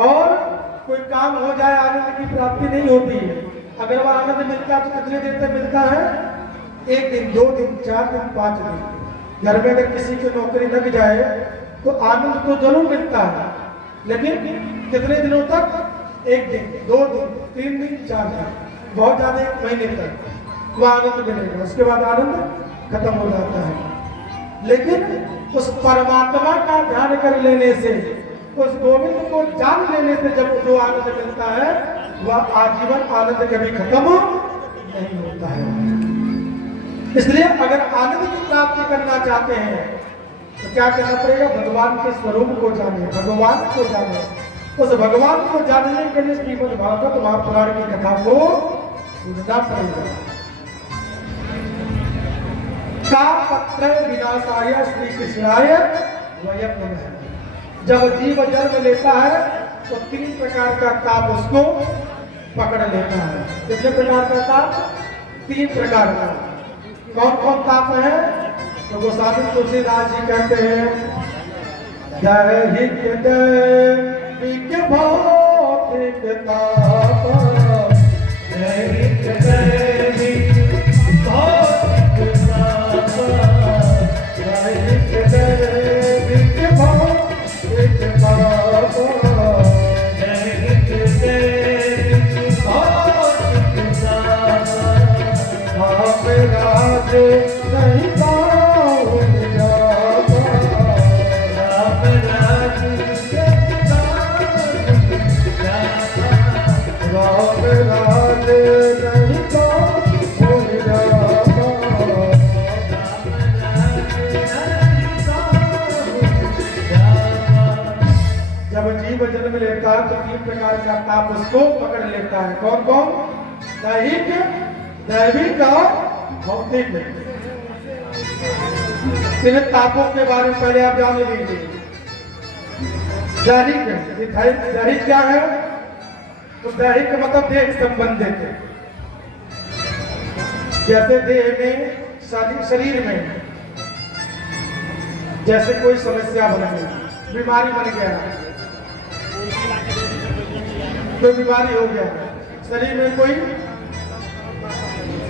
और कोई काम हो जाए आनंद की प्राप्ति नहीं होती है। अगर वह आनंद मिलता है तो कितने देर तक मिलता है? 1 दिन, 2 दिन, 4 दिन, 5 दिन। घर में अगर किसी की नौकरी लग जाए तो आनंद तो जरूर मिलता है, लेकिन कितने दिनों तक? 1 दिन, 2 दिन, 3 दिन, 4 दिन, बहुत ज्यादा 1 महीने तक वह आनंद मिलेगा। उसके बाद आनंद खत्म हो जाता है। लेकिन उस परमात्मा का ध्यान कर लेने से, उस गोविंद को जान लेने से जब जो आनंद मिलता है वह आजीवन आनंद कभी खत्म नहीं होता है। इसलिए अगर आनंद की प्राप्ति करना चाहते हैं तो क्या करना पड़ेगा? भगवान के स्वरूप को जाने, भगवान को जाने। उस भगवान को जानने के लिए श्रीमद् भागवत महापुराण की कथा को सुनना पड़ेगा। तापत्रय विनाशाय श्री कृष्णाय वयं नमः। जब जीव जन्म लेता है तो 3 प्रकार का ताप उसको पकड़ लेता है। कितने प्रकार का ताप? 3 प्रकार का। कौन कौन ताप है? तो गोस्वामी तुलसीदास जी कहते हैं दैहिक दैविक भौतिक ताप, दैहिक दैविक भौतिक ताप, दैहिक दैविक भौतिक ताप, दैहिक दैविक भौतिक ताप, आप राज नहीं पाओ जापा, आप राज राम राज नहीं पाओ जापा, लेता है तो 3 प्रकार का ताप उसको पकड़ लेता है। कौन कौन? दैहिक, दैविक और भौतिक। 3 तापों के बारे में पहले आप जान लीजिए। दैहिक, दैहिक क्या है? तो दैहिक का मतलब देह संबंधित है। जैसे देह में, शरीर में जैसे कोई समस्या बन गई, बीमारी बन गया, कोई बीमारी हो गया, शरीर में कोई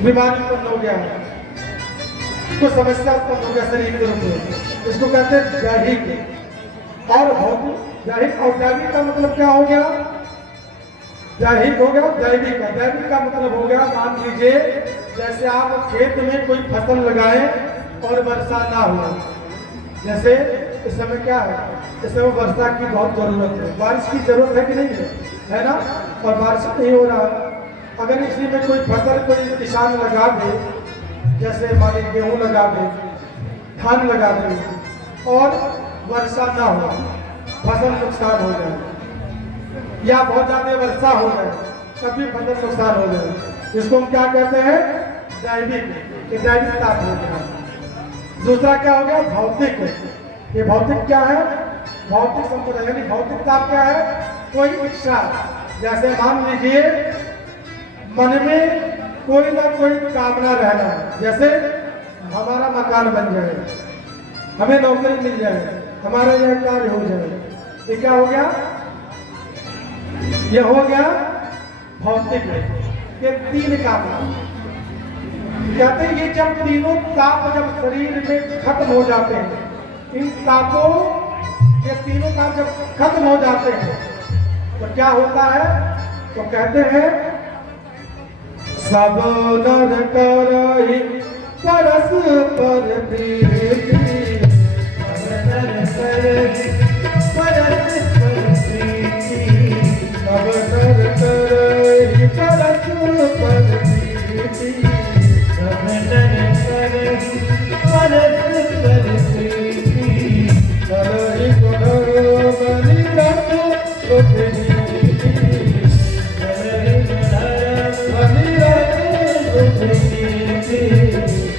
बीमारी उत्पन्न हो गया, कोई समस्या उत्पन्न हो गया शरीर के रूप में, इसको कहते हैं दैहिक। और भौतिक, दैहिक और दैविक का मतलब क्या हो गया? दैहिक हो गया दैविक का। दैविक का मतलब हो गया, मान लीजिए जैसे आप खेत में कोई फसल लगाएं और वर्षा ना हो। जैसे इस समय क्या है, इस समय वर्षा की बहुत जरूरत है, बारिश की जरूरत है कि नहीं है, है ना? और बारिश नहीं हो रहा। अगर इसी में कोई फसल कोई किसान लगा दे, जैसे मान लीजिए गेहूँ लगा दे, धान लगा दे और वर्षा ना हो, फसल नुकसान हो जाए, या बहुत ज्यादा वर्षा हो जाए तभी फसल नुकसान हो जाए, इसको हम क्या कहते हैं? दैविक। दैविक ताप हो गया। दूसरा क्या हो गया? भौतिक। ये भौतिक क्या है? भौतिक संप्रदाय, यानी भौतिक ताप क्या है? कोई इच्छा, जैसे मान लीजिए मन में कोई ना कोई कामना रहना, जैसे हमारा मकान बन जाए, हमें नौकरी मिल जाए, हमारा यह कार्य हो जाए, ये क्या हो गया? ये हो गया भौतिक। ये 3 कामना कहते हैं। ये जब तीनों ताप जब शरीर में खत्म हो जाते हैं, इन तापों, ये तीनों ताप जब खत्म हो जाते हैं तो क्या होता है? तो कहते हैं सब नर करहि परस्पर प्रीति, सब नर करहि परस्पर प्रीति, सब नर करहि परस्पर प्रीति, सब नर करहि परस्पर प्रीति, करहि गुण बलि रख सुखनीति, करहि गुण बलि रख सुखनीति,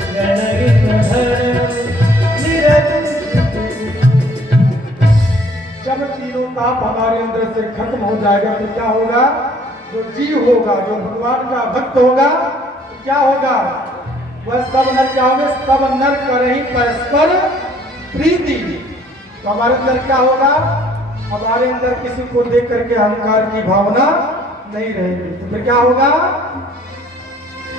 करहि गुण जब तीनों ताप हमारे अंदर से खत्म हो जाएगा तो क्या होगा? जो जीव होगा, जो भगवान का भक्त होगा, तो क्या होगा? वह सब नर क्या होंगे? सब नर करहि परस्पर प्रीति। तो हमारे अंदर क्या होगा? हमारे अंदर किसी को देख करके अहंकार की भावना नहीं रहेगी। तो फिर क्या होगा?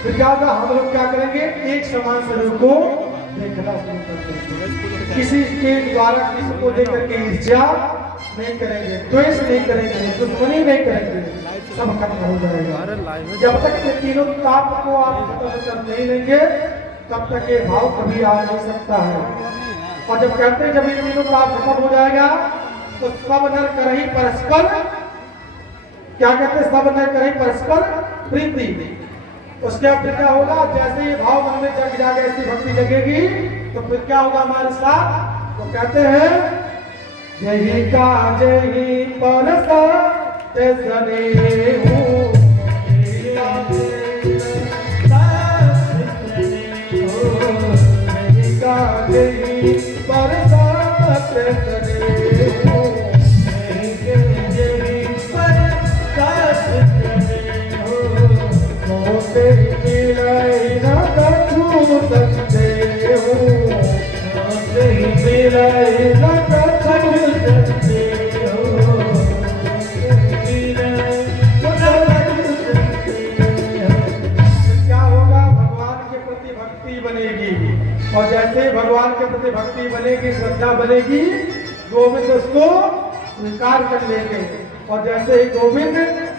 फिर क्या होगा? हम लोग क्या करेंगे? एक समान शरीर को देखना शुरू कर देंगे, किसी के द्वारा किसी को देख करके ईर्ष्या नहीं करेंगे, द्वेष नहीं करेंगे, दुश्मनी नहीं करेंगे, सब खत्म हो जाएगा। जब तक ये तीनों ताप को आप खत्म कर नहीं लेंगे तब तक ये भाव कभी आ नहीं सकता है। और जब कहते हैं जब ये तीनों ताप खत्म हो जाएगा तो सब नर करहि परस्पर, क्या कहते हैं? सब नर करहि परस्पर प्रीति। उसके बाद क्या होगा? जैसे ये भाव मन में जग जाएगा, ऐसी भक्ति जगेगी तो फिर क्या होगा हमारे साथ? तो कहते हैं जही का जही परसा ते स्नेहु, जही का जही परसा ते स्नेहु, जही परसा ते स्नेहु, मोते मिलाई न कछु सकते हो, मोते मिलाई न कछु सकते हो, क्या होगा? भगवान के प्रति भक्ति बनेगी, और जैसे भगवान के प्रति भक्ति बनेगी, श्रद्धा बनेगी, गोविंद उसको स्वीकार कर लेंगे। और जैसे ही गोविंद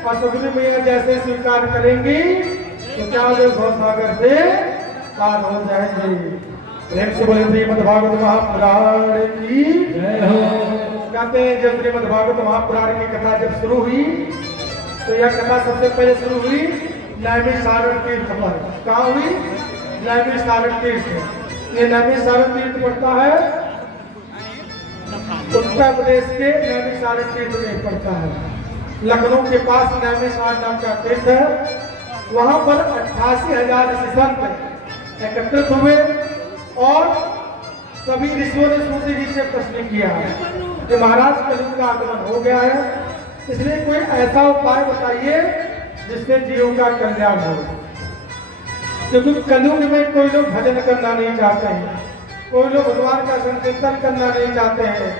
और सगुनी मैया जैसे स्वीकार करेंगी तो क्या होगा? भवसागर से पार हो जाएंगे। प्रेम से बोले श्रीमद् भागवत महापुराण की जय हो। कहते हैं जब श्रीमद् भागवत महापुराण की कथा जब शुरू हुई तो यह कथा सबसे पहले शुरू हुई नैमिषारण्य तीर्थ पर। कहाँ हुई? नैमिषारण्य तीर्थ। ये नैमिषारण्य तीर्थ पड़ता है उत्तर प्रदेश के नैमिषारण्य तीर्थ में पड़ता है। लखनऊ के पास नैमिषारण्य नाम का तीर्थ है, वहां पर 88,000 ऋषि संत एकत्रित हुए और सभी ऋषियों ने सूर्य जी से प्रश्न किया कि महाराज कलयुग का आगमन हो गया है, इसलिए कोई ऐसा उपाय बताइए जिससे जीवों का कल्याण हो। क्योंकि कलयुग में कोई लोग भजन करना नहीं चाहते हैं, कोई लोग भगवान का संकीर्तन करना नहीं चाहते हैं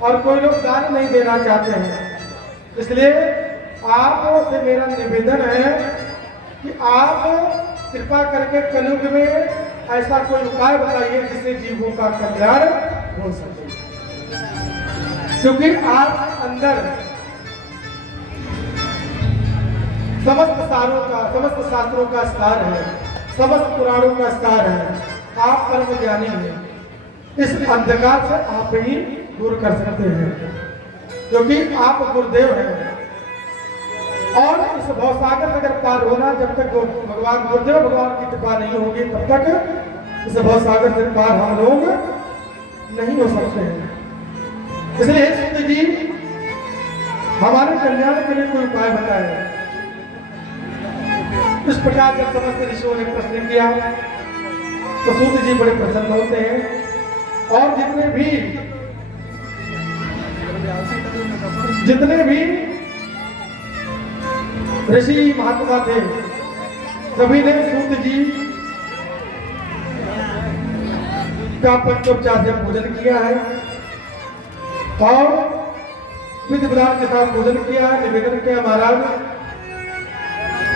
और कोई लोग दान नहीं देना चाहते हैं। इसलिए आपसे मेरा निवेदन है कि आप कृपा करके कलयुग में ऐसा कोई उपाय बताइए जिससे जीवों का कल्याण हो सके। क्योंकि आप अंदर समस्त समस्त शास्त्रों का सार है, समस्त पुराणों का सार है, आप परम ज्ञानी हैं। इस अंधकार से आप ही दूर कर सकते हैं, क्योंकि आप गुरुदेव हैं। और इस भवसागर से अगर पार होना, जब तक भगवान गुरुदेव भगवान की कृपा नहीं होगी तब तक इस भवसागर से पार हम लोग नहीं हो सकते हैं। इसलिए सूत जी हमारे कल्याण के लिए कोई उपाय बताए। इस प्रकार जब समस्त ऋषियों ने प्रश्न किया तो सूत जी बड़े प्रसन्न होते हैं और जितने भी ऋषि महात्मा थे सभी ने सूत जी का पंचोपचार जब पूजन किया है और विधि विधान के साथ पूजन किया है, निवेदन किया महाराज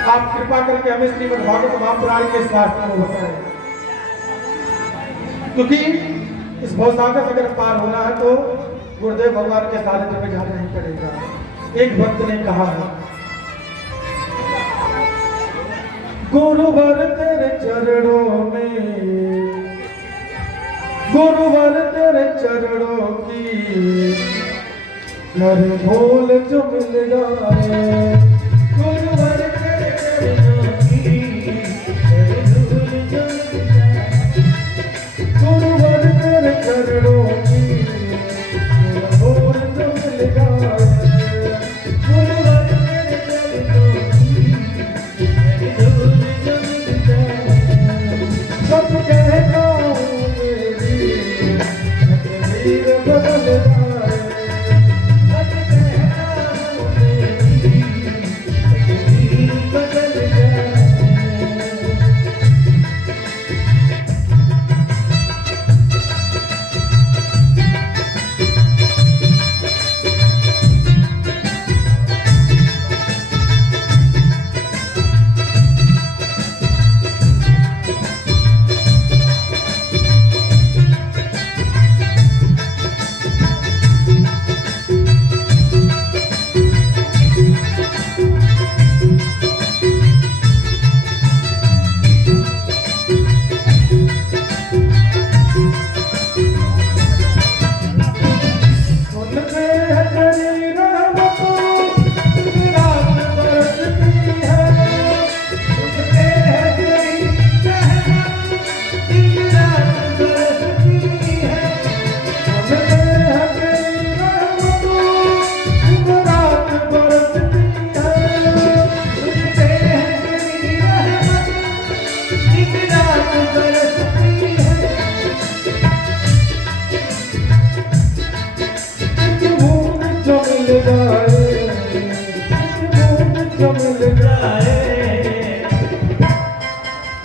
आप कृपा करके हमें श्रीमद् भागवत महापुराण के शास्त्र को बताएं, क्योंकि इस भवसागर से अगर पार होना है तो गुरुदेव भगवान के सानिध्य में जाना ही पड़ेगा। एक भक्त ने कहा है, गुरुवर तेरे चरणों में, गुरुवर तेरे चरणों की घर भूल जो मिल जाए, गुरुवर तेरे चरणों की घर भूल जो मिल जाए, गुरुवर तेरे चरणों की घर भूल जो मिल जाए, गुरुवर तेरे चरणों की घर भूल जो मिल जाए। सब कहता हूँ मेरी तकदीर बदल जाए, सब कहता हूँ मेरी तकदीर बदल जाए।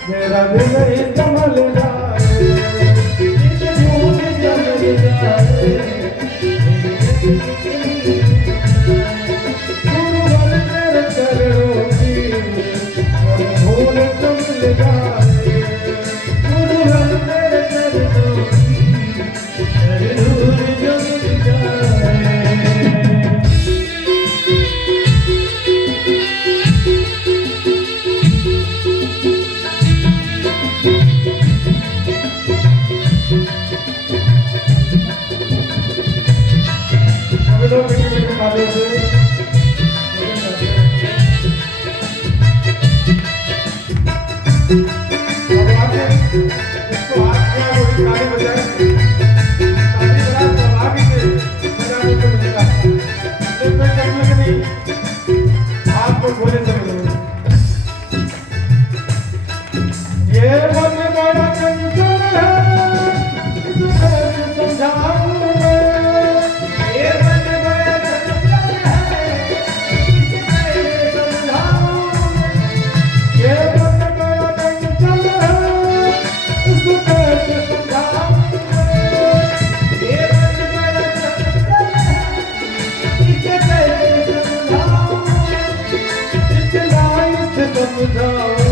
मेरा दिल ही संभल जाए, भूल जमल जाए, गुरुवर तेरे चरणों की भूल जमल जाए, गुरुवर तेरे चरणों की भूल जमल जाए। ये मन बड़ा चंचल है, इसे कैसे समझाऊं मैं? ये मन बड़ा चंचल है, इसे कैसे समझाऊं मैं? ये मन बड़ा चंचल है, इसे कैसे समझाऊं मैं? ये मन बड़ा चंचल है, इसे कैसे समझाऊं मैं? इतना इसे समझाऊं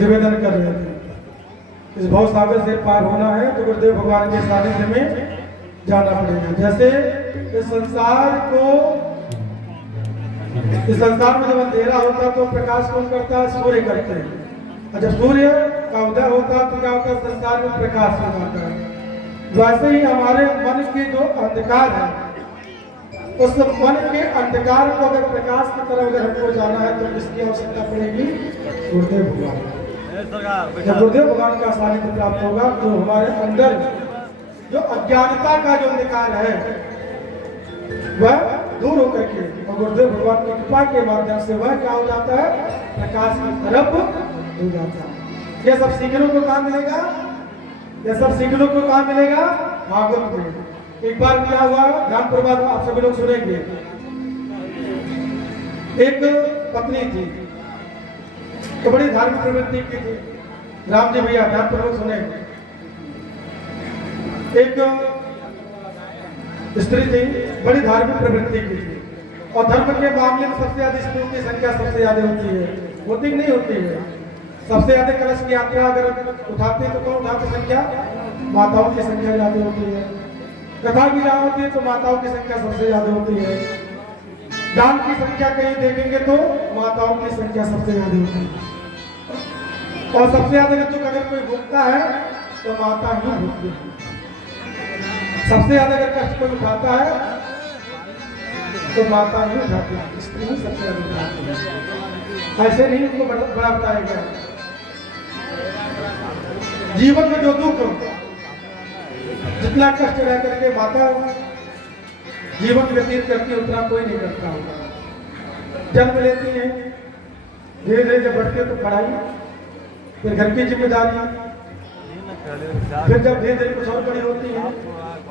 निवेदन कर रहे थे। इस भव सागर से पार होना है तो गुरुदेव भगवान के सानिध्य में जाना पड़ेगा। जैसे इस संसार में जब अंधेरा होता है तो प्रकाश कौन करता है? सूर्य करते हैं। और जब सूर्य का उदय होता है तो क्या होता है? संसार में प्रकाश हो जाता है। वैसे ही हमारे मन के जो अंधकार है, उस मन के अंधकार को अगर प्रकाश की तरफ अगर हमको जाना है तो किसकी आवश्यकता पड़ेगी? गुरुदेव भगवान। जब गुरुदेव भगवान का सानिध्य प्राप्त होगा तो हमारे अंदर जो अज्ञानता का जो अंधकार है वह दूर होकर के और गुरुदेव भगवान की कृपा के माध्यम से वह क्या हो जाता है? प्रकाश की तरफ हो जाता है। यह सब सीखने को कहाँ मिलेगा? यह सब सीखने को कहाँ मिलेगा? भागवत में। एक बार क्या हुआ, ध्यान पूर्वक आप सभी लोग सुनेंगे। एक पत्नी थी तो बड़ी धार्मिक प्रवृत्ति की थी। राम जी भैया ध्यान पूर्वक सुनेंगे। एक स्त्री थी, बड़ी धार्मिक प्रवृत्ति की थी और धर्म के मामले में सबसे ज्यादा स्त्रियों की संख्या सबसे ज्यादा होती है। होती नहीं होती है? सबसे ज्यादा कलश की यात्रा अगर उठाते हैं तो कौन उठाते? संख्या माताओं की संख्या ज्यादा होती है। कथा की जहाँ होती है तो माताओं की संख्या सबसे ज्यादा होती है। दान की संख्या कहीं देखेंगे तो माताओं की संख्या सबसे ज्यादा होती है। और सबसे ज्यादा दुख अगर कोई भुगता है तो माता ही भुगती है। सबसे ज्यादा अगर कष्ट कोई उठाता है तो माता ही उठाती है, स्त्री ही सबसे ज्यादा उठाती है। ऐसे नहीं उनको बड़ा बताया गया। जीवन में जो दुख जितना कष्ट रह करके माता जीवन व्यतीत करती है उतना कोई नहीं करता होगा। जन्म लेती है, धीरे धीरे जब बढ़ती है तो पढ़ाई, फिर घर की जिम्मेदारी, फिर जब धीरे धीरे कुछ और बड़ी होती है,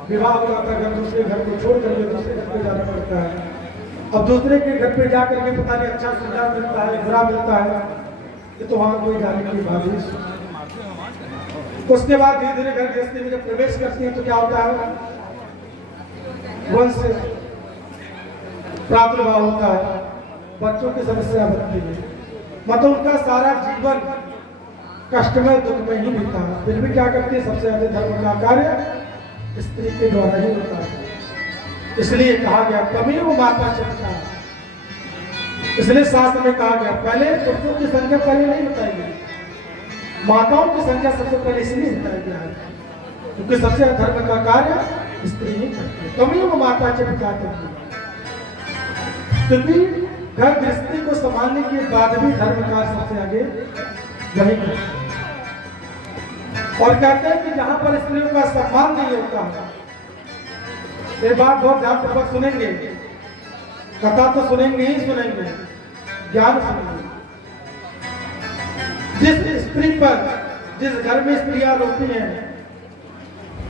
विवाह हो जाता है, दूसरे घर को छोड़ करके दूसरे घर पे जाना पड़ता है। अब दूसरे के घर पे जा करके पता नहीं अच्छा सुविधा मिलता है, बुरा मिलता है, ये तो वहां कोई जाने की बात नहीं। उसके बाद धीरे धीरे घर गृहस्थी में जब प्रवेश करती है तो क्या होता है? वंश प्रादुर्भाव होता है, बच्चों की समस्या बनती है, मतलब उनका सारा जीवन कष्टमय दुख में ही बीता है। फिर भी क्या करती है? सबसे ज्यादा धर्म का कार्य स्त्री के द्वारा ही होता है। इसलिए कहा गया तमेव माता चरिता। इसलिए शास्त्र में कहा गया पहले पुरुषों की संख्या पहले नहीं बताई गई, माताओं की संख्या सबसे पहले इसलिए बताया गया है क्योंकि सबसे धर्म का कार्य स्त्री ही करती है। तमेव माता चरिता करती है क्योंकि घर गृहस्थी को संभालने के बाद भी धर्म कार्य सबसे आगे वही करते हैं। और कहते हैं कि जहां पर स्त्रियों का सम्मान नहीं होता है, ये बात बहुत ध्यानपूर्वक सुनेंगे, कथा तो सुनेंगे ही सुनेंगे, ज्ञान सुनेंगे। जिस स्त्री पर, जिस घर में स्त्रियां रोती हैं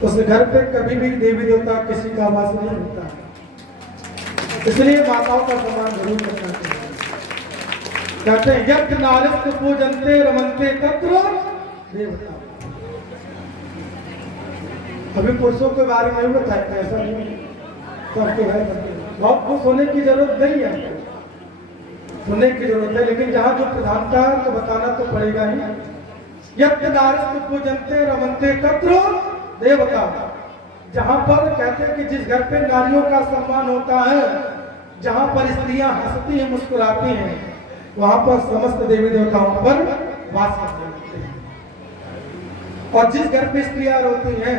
उस घर पे कभी भी देवी देवता किसी का वास नहीं होता। इसलिए माताओं का सम्मान जरूर करना चाहिए। कहते हैं यज्ञ नारिस्त पूजन्ते रमन्ते तत्र देवता। अभी पुरुषों के बारे में बताया, ऐसा नहीं सबके है, बहुत खुश होने की जरूरत नहीं है, सुनने की जरूरत है, लेकिन जहाँ जो प्रधानता है तो बताना तो पड़ेगा ही। यज्ञ नारिस्त पूजन्ते रमन्ते तत्र देवता। जहाँ पर कहते हैं कि जिस घर पे नारियों का सम्मान होता है, जहाँ पर स्त्रियां हंसती हैं मुस्कुराती हैं, वहां पर समस्त देवी देवताओं पर वास करते हैं। और जिस घर पे स्त्रियां रोती हैं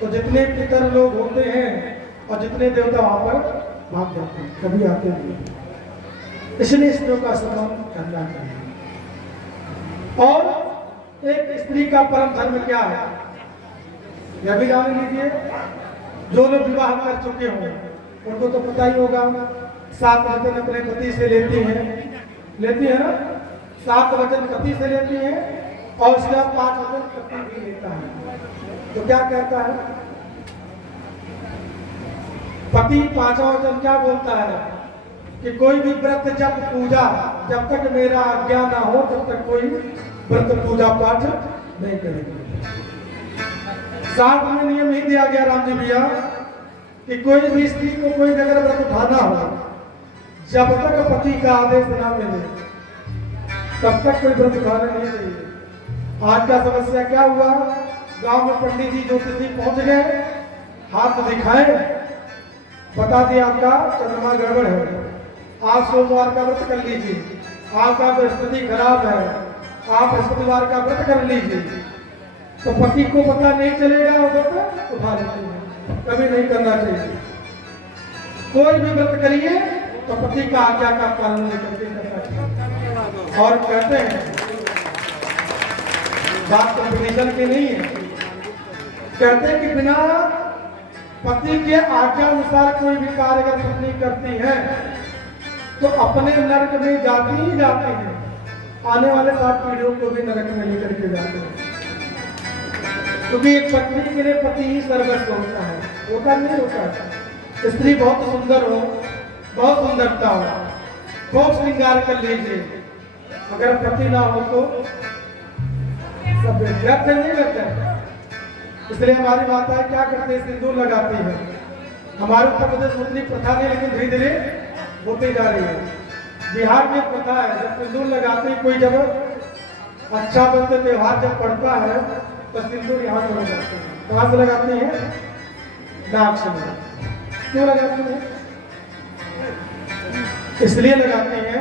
तो जितने पितर लोग होते हैं और जितने देवता वहां पर भाग जाते हैं, कभी आते नहीं। इसलिए स्त्रियों का सम्मान करना चाहिए। और एक स्त्री का परम धर्म क्या है यह भी जान लीजिए। जो लोग विवाह कर चुके हों उनको तो पता ही होगा, 7 वचन अपने पति से लेती है ना, 7 वचन पति से लेती है और उसके बाद 5 वचन पति भी लेता है। तो क्या कहता है पति? 5वां वचन क्या बोलता है कि कोई भी व्रत जब पूजा, जब तक मेरा आज्ञा ना हो तब तक कोई व्रत पूजा पाठ नहीं करेगा। साथ में नियम ही दिया गया राम जी भैया कि कोई भी स्त्री को कोई अगर व्रत उठाना हो, जब तक पति का आदेश ना मिले तब तक कोई व्रत उठाना नहीं चाहिए। आज का समस्या क्या हुआ, गांव में पंडित जी ज्योतिषी पहुंच गए, हाथ दिखाए, बता दिया आपका चंद्रमा गड़बड़ है, आप सोमवार का व्रत कर लीजिए, आपका बृहस्पति खराब है, आप बृहस्पतिवार का व्रत कर लीजिए। तो पति को पता नहीं चलेगा, वो व्रत उठा लेते हैं। कभी नहीं करना चाहिए। कोई भी व्रत करिए तो पति का आज्ञा का पालन करके करना चाहिए। और कहते हैं, बात कंपटीशन की नहीं है, कहते हैं कि बिना पति के आज्ञा अनुसार कोई भी कार्य अगर पत्नी करती है तो अपने नरक में जाती ही जाती है, आने वाले 7 पीढ़ियों को भी नरक में लेकर के जाते हैं। क्योंकि एक पत्नी के लिए पति ही सर्वस्व होता है, होता नहीं होता। स्त्री बहुत सुंदर हो, बहुत सुंदरता हो, खूब श्रृंगार कर लीजिए, अगर पति ना हो तो सब व्यर्थ नहीं लगता। इसलिए हमारी माताएं क्या करते हैं, सिंदूर लगाती है। हमारे उत्तर प्रदेश में उतनी प्रथा नहीं, लेकिन धीरे धीरे होती जा रही है। बिहार में प्रथा है, जब सिंदूर लगाते हैं, कोई जब अच्छा बंद त्योहार जब पड़ता है तो सिंदूर यहाँ से लगाते हैं। कहाँ से लगाते हैं? नाक से। क्यों लगाते हैं? इसलिए लगाते हैं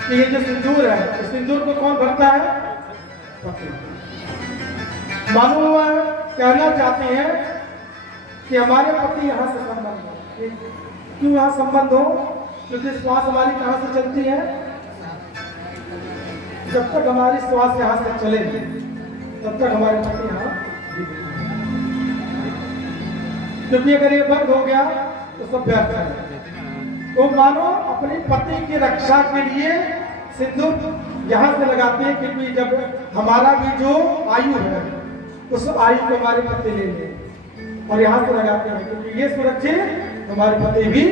कि ये जो सिंदूर है, इस सिंदूर को कौन भरता है? पति। मालूम हुआ, कहना चाहते हैं कि हमारे पति यहाँ से संबंध हो। क्यों यहाँ संबंध हो? क्योंकि श्वास हमारी कहाँ से चलती है? जब तक हमारी श्वास यहाँ से चलेगी तब तक हमारे पति यहाँ। क्योंकि अगर ये बंद हो गया तो सब व्यर्थ है। तो मानो अपने पति की रक्षा के लिए सिंदूर यहाँ से लगाते हैं, क्योंकि जब हमारा भी जो आयु है उस आयु को हमारे पति ले लें, और यहाँ से लगाते हैं क्योंकि ये सुरक्षित, हमारे पति भी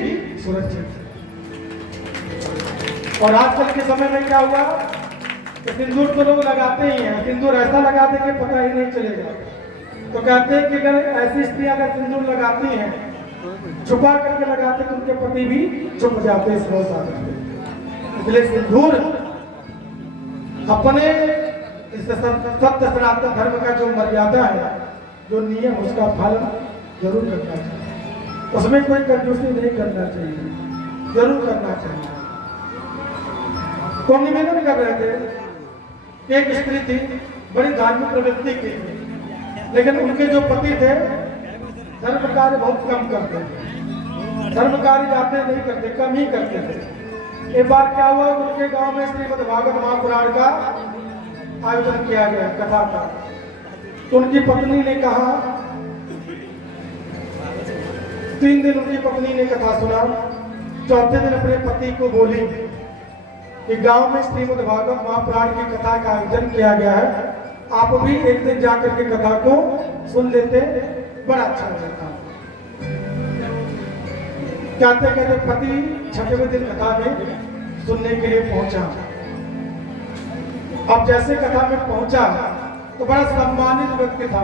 सुरक्षित। और आजकल के समय में क्या हुआ, तो सिंदूर तो लोग लगाते ही हैं, सिंदूर ऐसा लगा देंगे पता ही नहीं चलेगा। तो कहते हैं कि अगर ऐसी स्त्रियां अगर सिंदूर लगाती हैं, छुपा करके लगाते तो उनके पति भी छुप जाते हैं इस इसलिए सिंदूर अपने सत्य सनातन धर्म का जो मर्यादा है, जो नियम, उसका पालन जरूर करना चाहिए। उसमें कोई कंजूसी नहीं करना चाहिए, जरूर करना चाहिए। तो निवेदन कर रहे थे, एक स्त्री थी, बड़ी धार्मिक प्रवृत्ति की थी, लेकिन उनके जो पति थे धर्म कार्य बहुत कम करते थे, धर्म कार्य जाते नहीं करते, कम ही करते थे। एक बार क्या हुआ, उनके गांव में श्रीमद् भागवत महापुराण का आयोजन किया गया, कथा का। तो उनकी पत्नी ने कहा, 3 दिन उनकी पत्नी ने कथा सुना, चौथे दिन अपने पति को बोली कि गांव में श्रीमद् भागवत महापुराण की कथा का आयोजन किया गया है, आप भी एक दिन जाकर के कथा को सुन लेते, बड़ा अच्छा लगता। कहते कहते पति 6वें दिन कथा में सुनने के लिए पहुंचा। अब जैसे कथा में पहुंचा तो बड़ा सम्मानित व्यक्ति था,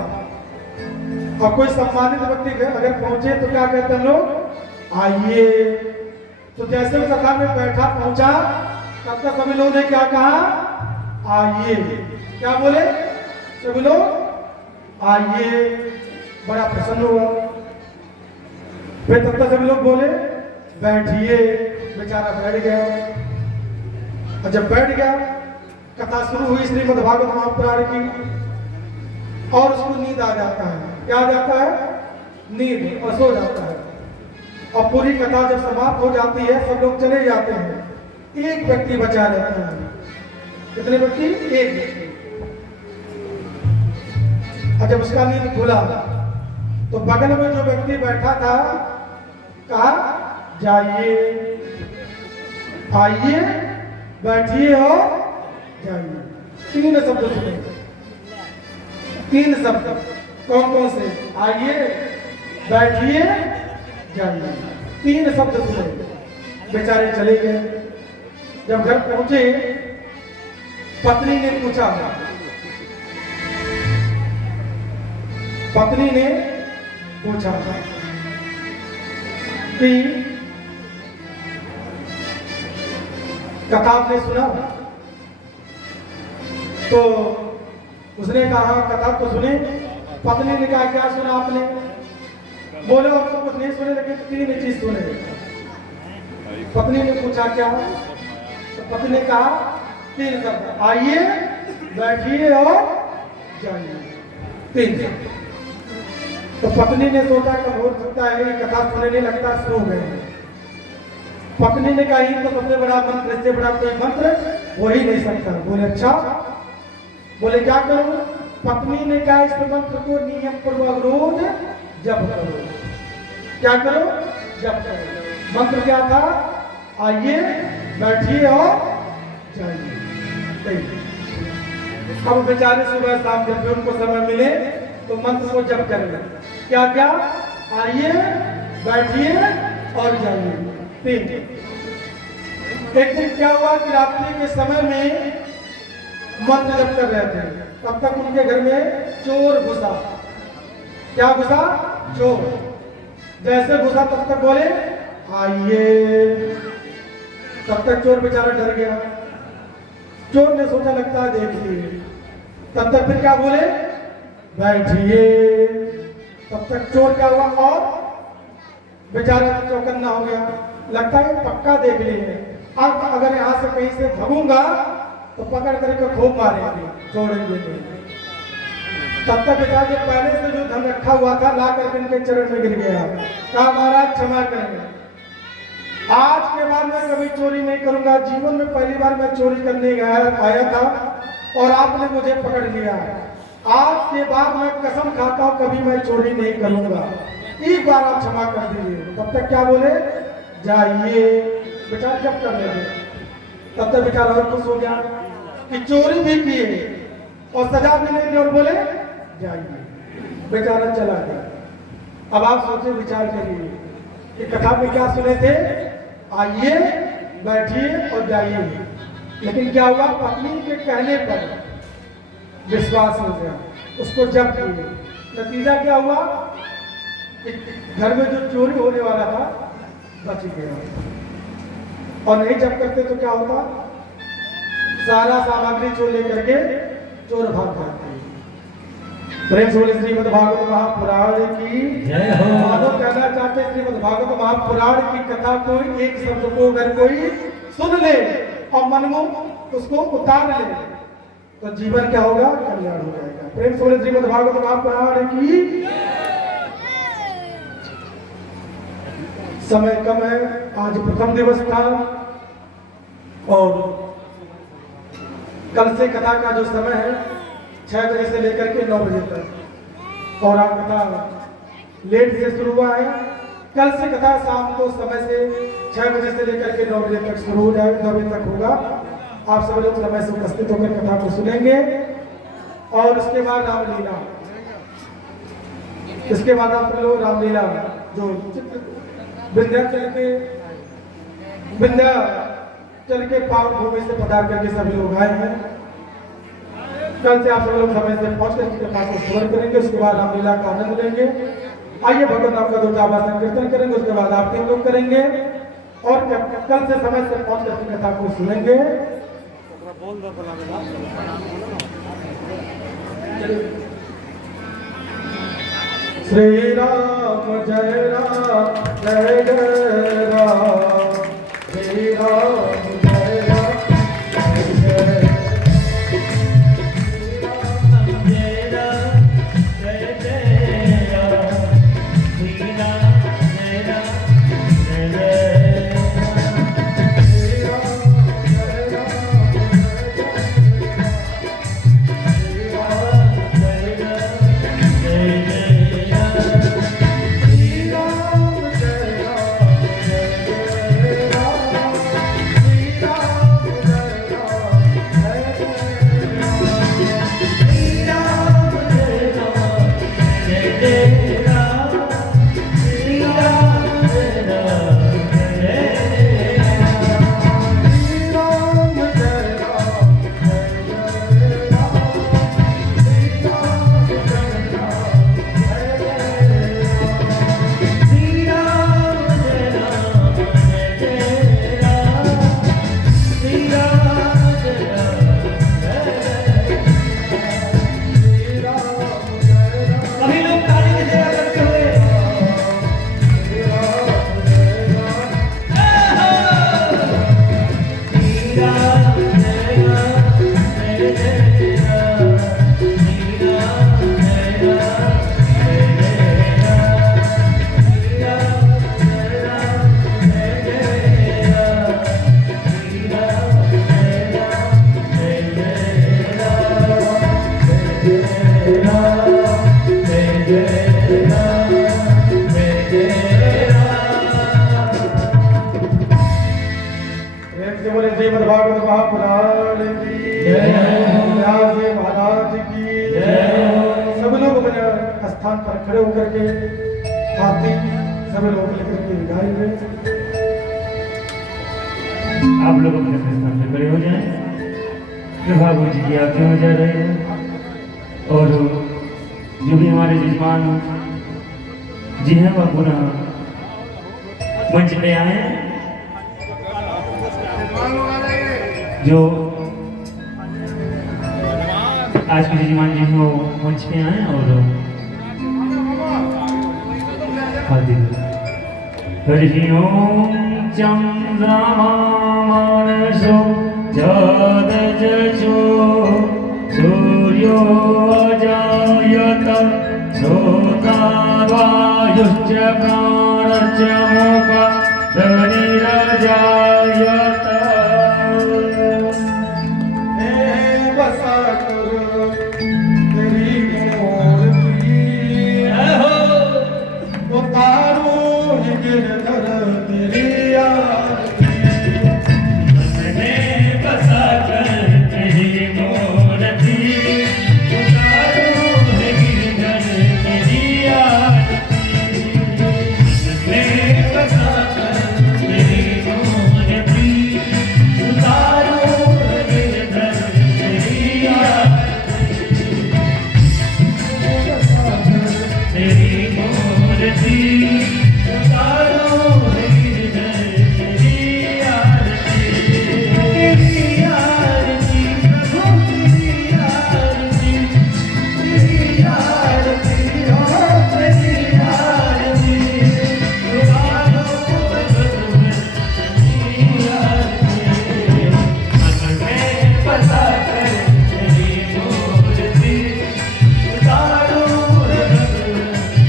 और कोई सम्मानित व्यक्ति अगर पहुंचे तो क्या कहते हैं लोग, आइए। तो जैसे वो कथा में बैठा पहुंचा, तब तक सभी लोगों ने क्या कहा, आइए। क्या बोले? सभी लोग आइए। बड़ा प्रसन्न हुआ। फिर तब तक सभी लोग बोले बैठिए। बेचारा बैठ गया, और जब बैठ गया, कथा शुरू हुई श्रीमद् भागवत महापुराण की, और उसको नींद आ जाता है। क्या आ जाता है? नींद, और सो जाता है। और पूरी कथा जब समाप्त हो जाती है, सब लोग चले जाते हैं, एक व्यक्ति बचा रहता है। कितने व्यक्ति? एक व्यक्ति। और जब उसका नींद खुला तो बगल में जो व्यक्ति बैठा था कहा, जाइए, आइए, बैठिए और जाइए। 3 शब्द सुने, 3 शब्द। कौन कौन से? आइए, बैठिए, जाइए। 3 शब्द सुने। बेचारे चले गए। जब घर पहुंचे, पत्नी ने पूछा, कि कथा आपने सुना? तो उसने कहा कथा तो सुने। पत्नी ने कहा क्या सुना आपने? बोले और तो कुछ नहीं सुने, लेकिन 3 चीज सुने। पत्नी ने पूछा क्या? तो पत्नी ने कहा 3 शब्द, आइए, बैठिए और जाइए। 3 शब्द। तो पत्नी ने सोचा कब हो सकता है ये कथा सुनने नहीं, लगता सो गए। पत्नी ने कहा ये तो सबसे बड़ा मंत्र, इससे बड़ा कोई मंत्र हो ही नहीं सकता। बोले अच्छा, बोले क्या करूं? पत्नी ने कहा इस मंत्र को नियम पूर्वक रोज जप करो। क्या करो? जप करो। मंत्र क्या था? आइए, बैठिए और जाइए। अब बेचारे सुबह शाम जब भी उनको समय मिले तो मंत्र को जप करेंगे। क्या क्या? आइए, बैठिए और जाइए। 3। एक दिन क्या हुआ कि रात्रि के समय में मंत्र जप कर रहे थे, तब तक उनके घर में चोर घुसा। क्या घुसा? चोर। जैसे घुसा तब तक बोले आइए, तब तक चोर बेचारा डर गया। चोर ने सोचा लगता है देख लिए, तब तक फिर क्या बोले? बैठिए। तब तक चोर क्या हुआ और बेचारा चौकन्ना हो गया, लगता है पक्का देख लिए। अब अगर यहाँ से कहीं से भागूंगा तो पकड़ करके खूब मारेंगे, छोड़ेंगे नहीं। तब तक बेचारा जो पहले से जो धन रखा हुआ था ला करके इनके चरण में गिर गया। कहा महाराज क्षमा करेंगे, आज के बाद मैं कभी चोरी नहीं करूंगा। जीवन में पहली बार मैं चोरी करने आया था और आपने मुझे पकड़ लिया। आज के बाद मैं कसम खाता हूं कभी मैं चोरी नहीं करूंगा, एक बार आप क्षमा कर दीजिए। तब तक क्या बोले? जाइए। बेचारा जब कर रहे थे तब तक बेचारा और खुश हो गया कि चोरी भी किए और सजा भी नहीं दी और बोले जाइए। बेचारा चला गया। अब आप सोचे, विचार करिए कि कथा में क्या सुने थे? आइए, बैठिए और जाइए। लेकिन क्या हुआ? पत्नी के कहने पर विश्वास हो गया, उसको जब किए। नतीजा क्या हुआ? घर में जो चोरी होने वाला था बच गया। और नहीं जब करते तो क्या होता? सारा सामग्री चोर लेकर के चोर भाग जाते। प्रेम से श्रीमद् भागवत महापुराण की जय हो। मानव कहना चाहते श्रीमद् भागवत महापुराण की कथा को एक शब्द को अगर कोई सुन ले और मन में उसको उतार ले तो जीवन क्या होगा? कल्याण हो जाएगा। प्रेम से श्रीमद् भागवत महापुराण की। समय कम है, आज प्रथम दिवस था और कल से कथा का जो समय है 6 बजे से लेकर के 9 बजे तक, और आज कथा लेट से शुरू हुआ है। कल से कथा शाम को समय से 6 बजे से लेकर के 9 बजे तक शुरू हो जाएगा, 9 बजे तक होगा। आप सब लोग समय से उपस्थित होकर कथा को सुनेंगे। और उसके बाद रामलीला, इसके बाद आप लोग रामलीला जो विंध्याचल के पावन भूमि से पधार करके सभी लोग आए हैं। कल से आप सब लोग समय से पहुंच करके कथा को श्रवण करेंगे, उसके बाद रामलीला का आनंद लेंगे। आइए भगवत नाम का 2 जावा संकीर्तन करेंगे, उसके बाद आप 3 लोग करेंगे और कल से समय से पहुंच करके कथा को सुनेंगे। श्री राम जय राम जय जय राम, श्री राम जय राम जय जय श्रीमद् भागवत महापुराण की व्यास जी महाराज की सब लोग अपने स्थान पर खड़े होकर के आरती सभी लोग लेकर के गाएंगे। आप लोग अपने स्थान पर खड़े हो जाएं। प्रभु जी की आज्ञा हो जा रही है और जो भी हमारे जजमान जी हैं वह पुनः मंच पे आए। जो आज के जजमान जी हैं वो मंच पे आए और हरि ओम चंद्रमानसो जदजो सूर्यो अजायत श्रोतावायुश्च प्राणश्च मोक्षनिरजायत। बसा करो तेरी मूर्ति उतारो गिरधर तेरी आरती। बसा कर तेरी मूर्ति उतारो गिरधर तेरी आरती। बसा कर तेरी मूर्ति उतारो गिरधर तेरी आरती। तेरी मूर्ति उतारो गिरधर तेरी आरती। तेरी आरती प्रभु तेरी आरती। तेरी आरती हो तेरी आरती उतारो भगवान तेरी आरती। मन में बसा कर तेरी मूर्ति उतारो भगवान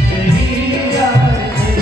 तेरी आरती।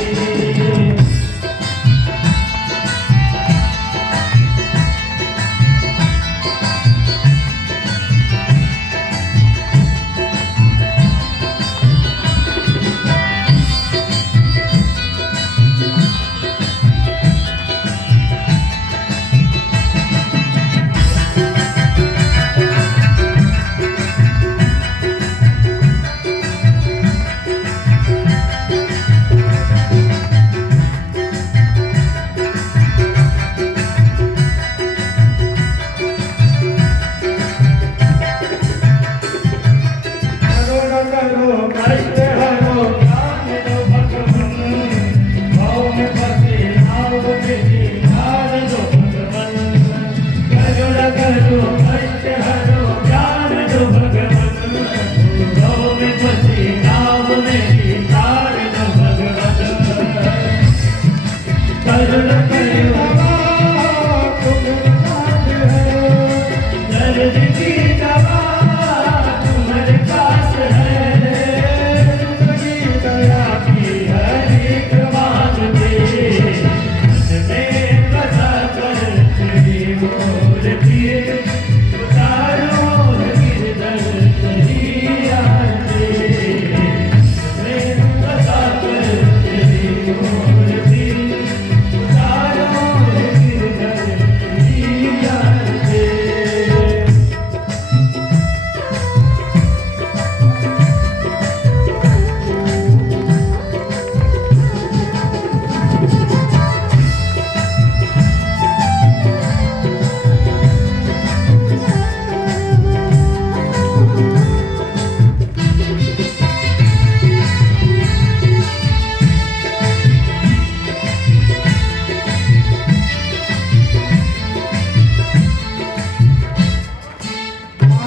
करुणा करो कष्ट हरो ज्ञान दो भगवान। भाव में फंसे भाव मेरी ढाल दो भगवान। करुणा करो कष्ट हरो ज्ञान दो भगवान। भाव में फंसी नाव मेरी तार दो भगवान। करुणा करो तुम साथ है दर्द की दवा तुम्हारे पास है। जिंदगी दया की हर एक बात दे में बसा कर तेरी मूर्ति उतारो गिरधर तेरी आरती। में बसा कर तेरी मूर्ति उतारो गिरधर तेरी आरती।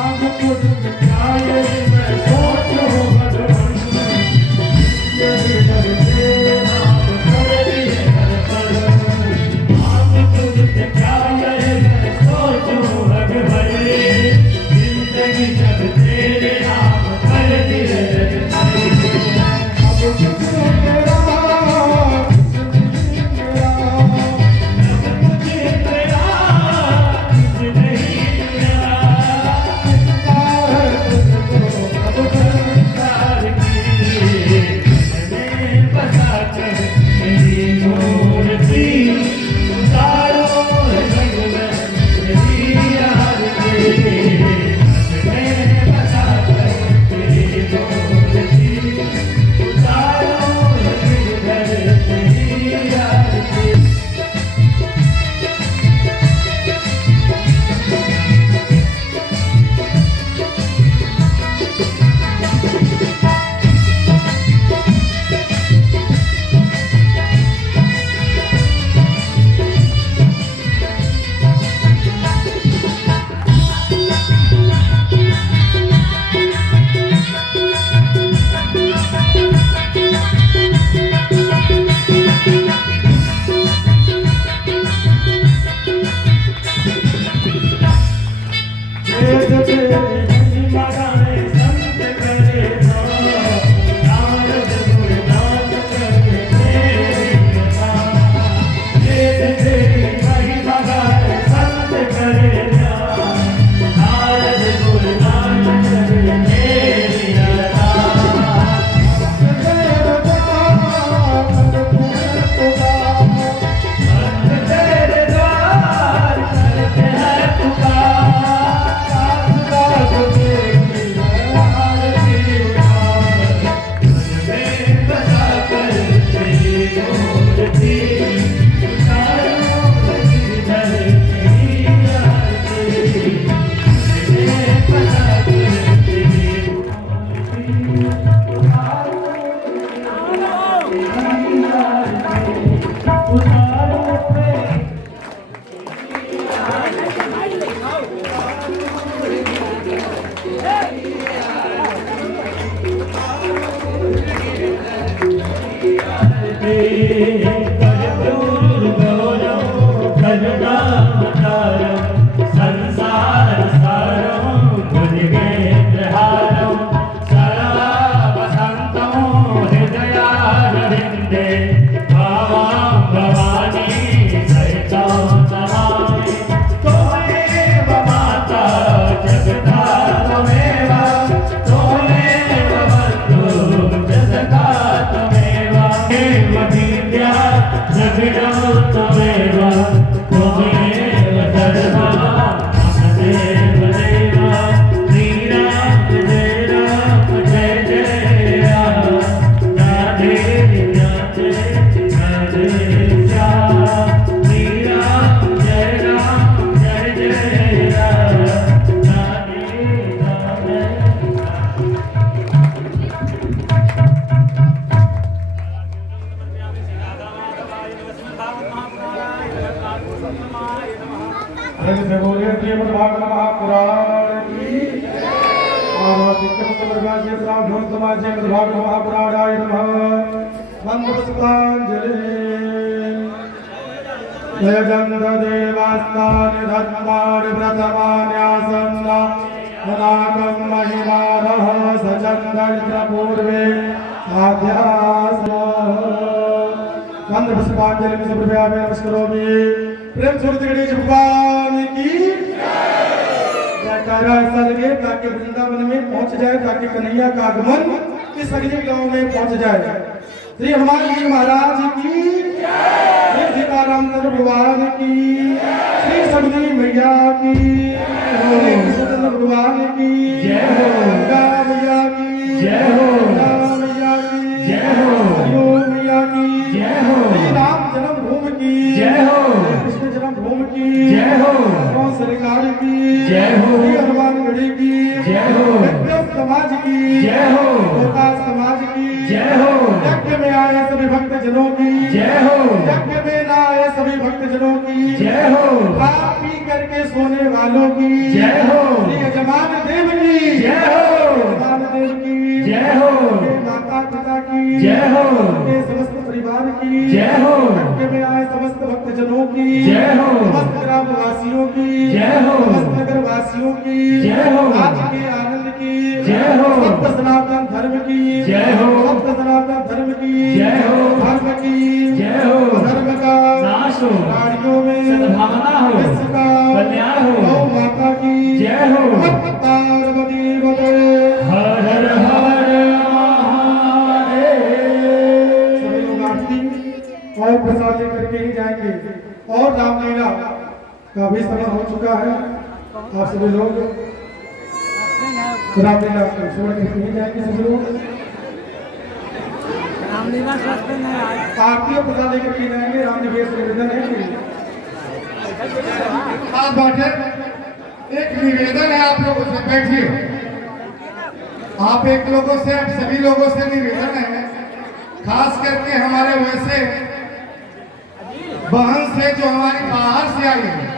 आग खुद जाए मैं सोचो भगवान। तेरे करते नाम कर दिए हर पल। आप खुद से क्या करे मैं सोचूं भगवान। जिंदगी जब तेरे नाम कर दिए हर पल। अब कुछ मेरा जिंदगी मेरा अब मुझे तेरा कुछ नहीं मेरा। जिंदा है वेद तेरी महिमा गाए संत करे नारद गुरदास करे तेरी कथा वेद तेरी महिमा गाए संत करे नारद गुरदास करे तेरी कथा तेरे द्वार करते हैं संसार सारं भुजगेन्द्रहारं सदा वसन्तं हृदयारविन्दे भावां भवानी सहितं नमामि त्वमेव माता जगता त्वमेव त्वमेव बन्धुः जगता त्वमेव एव विद्या जगदं त्वमेव त्वमेव सर्वं मम देव देव श्रीराम जय राम जय जय राम राधे राधे राधे श्याम श्रीराम जय राम राधे राधे रवि से बोले श्रीमद् भागवत महापुराण की महापुराणाय नमः वंदे जयगन्ध देवास्तानि धर्माणि प्रथमान्यासन्न अनाकं महिमानः सचन्दरित्र पूर्वे साध्यास वंदे पुष्पांजलि से प्रभयामि नमस्करोमि प्रेम सूरत गणेश भगवान की जयकारा ऐसा लगे ताकि वृंदावन में पहुंच जाए, ताकि कन्हैया का आगमन इस अगले गांव में पहुंच जाए। श्री हनुमान जी महाराज की, श्री सीताराम भगवान की, श्री सगुनी मैया की, श्री कृष्ण भगवान की जय हो, गंगा मैया की जय हो, गंगा मैया की जय हो, हरिओम मैया की जय हो, श्री राम जन्मभूमि की जय हो, कृष्ण जन्मभूमि की जय हो, सरकार की जय हो, श्री हनुमानगढ़ी की जय हो, समाज की जय हो, समाज की जय हो, यज्ञ में आए सभी भक्त जनों की जय हो, यज्ञ में न आए सभी भक्त जनों की जय हो, खा पी करके सोने वालों की जय हो, श्री यजमान देव की जय हो, यजमान देव की जय हो, माता पिता की जय हो, समस्त परिवार की जय हो, यज्ञ में आए समस्त भक्त जनों की जय हो, समस्त ग्राम वासियों की जय हो, समस्त नगर वासियों की जय हो, आज के आनंद की जय हो, सत्य सनातन धर्म की जय हो, सत्य सनातन धर्म की जय हो, धर्म की जय हो, धर्म का नाश हो, गाड़ियों में सद्भावना हो, विश्व का कल्याण हो, गौ माता की जय हो, पार्वती वदे हर हर हर महादेव। सभी लोग आरती और प्रसाद लेकर के ही जाएंगे और रामलीला का भी समय हो चुका है। आप सभी लोग रामलीला को छोड़ करके ही जाएंगे। सभी लोग रामलीला करते हैं, आरती और प्रसाद लेकर के जाएंगे। रामनिवेश निवेदन है कि आप बैठे, एक निवेदन है आप लोगों से, बैठिए। आप एक लोगों से, सभी लोगों से निवेदन है, खास करके हमारे वैसे बहन से जो हमारी बाहर से आई है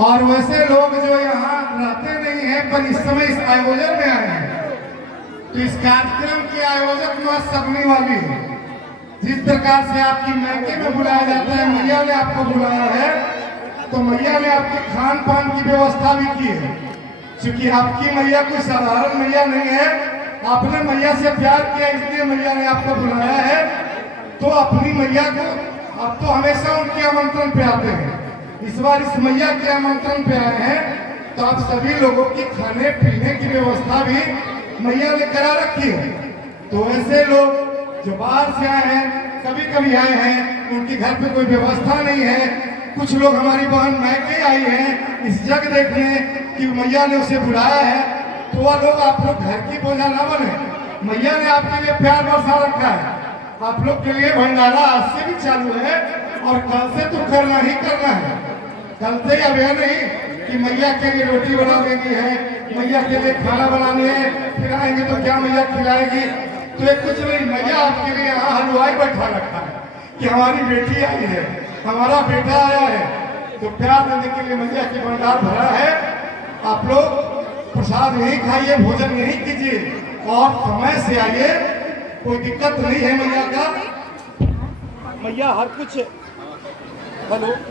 और वैसे लोग जो यहाँ रहते नहीं हैं पर इस समय इस आयोजन में आए हैं, तो इस कार्यक्रम के आयोजक मां सबनी वाली है। जिस प्रकार से आपकी मैके में बुलाया जाता है, मैया ने आपको बुलाया है, तो मैया ने आपके खान पान की व्यवस्था भी की है। क्योंकि आपकी मैया कोई साधारण मैया नहीं है, आपने मैया से प्यार किया इसलिए मैया ने आपको बुलाया है। तो अपनी मैया को अब तो हमेशा उनके आमंत्रण पे आते हैं, इस बार इस मैया के आमंत्रण पे आए हैं, तो आप सभी लोगों की खाने पीने की व्यवस्था भी मैया ने करा रखी है। तो ऐसे लोग जो बाहर से आए हैं, कभी कभी आए हैं, उनके घर पे कोई व्यवस्था नहीं है, कुछ लोग हमारी बहन मैके आई हैं इस जग देखने कि मैया ने उसे बुलाया है, तो वह लोग आप लोग घर की बोझा ना बने। मैया ने आपके लिए प्यार बरसा रखा है, आप लोग के लिए भंडारा आज से भी चालू है और कल से तो करना ही करना है। कल से अब यह नहीं कि मैया के लिए रोटी बना देनी है, मैया के लिए खाना बनानी है, फिर आएंगे तो क्या मैया खिलाएगी। तो ये कुछ नहीं, मैया आपके लिए यहाँ हलवाई बैठा रखा है कि हमारी बेटी आई है, हमारा बेटा आया है, तो प्यार देने के लिए मैया के भंडार भरा है। आप लोग प्रसाद यही खाइए, भोजन यही कीजिए और समय से आइए, कोई दिक्कत नहीं है मैया का। मैया हर कुछ हेलो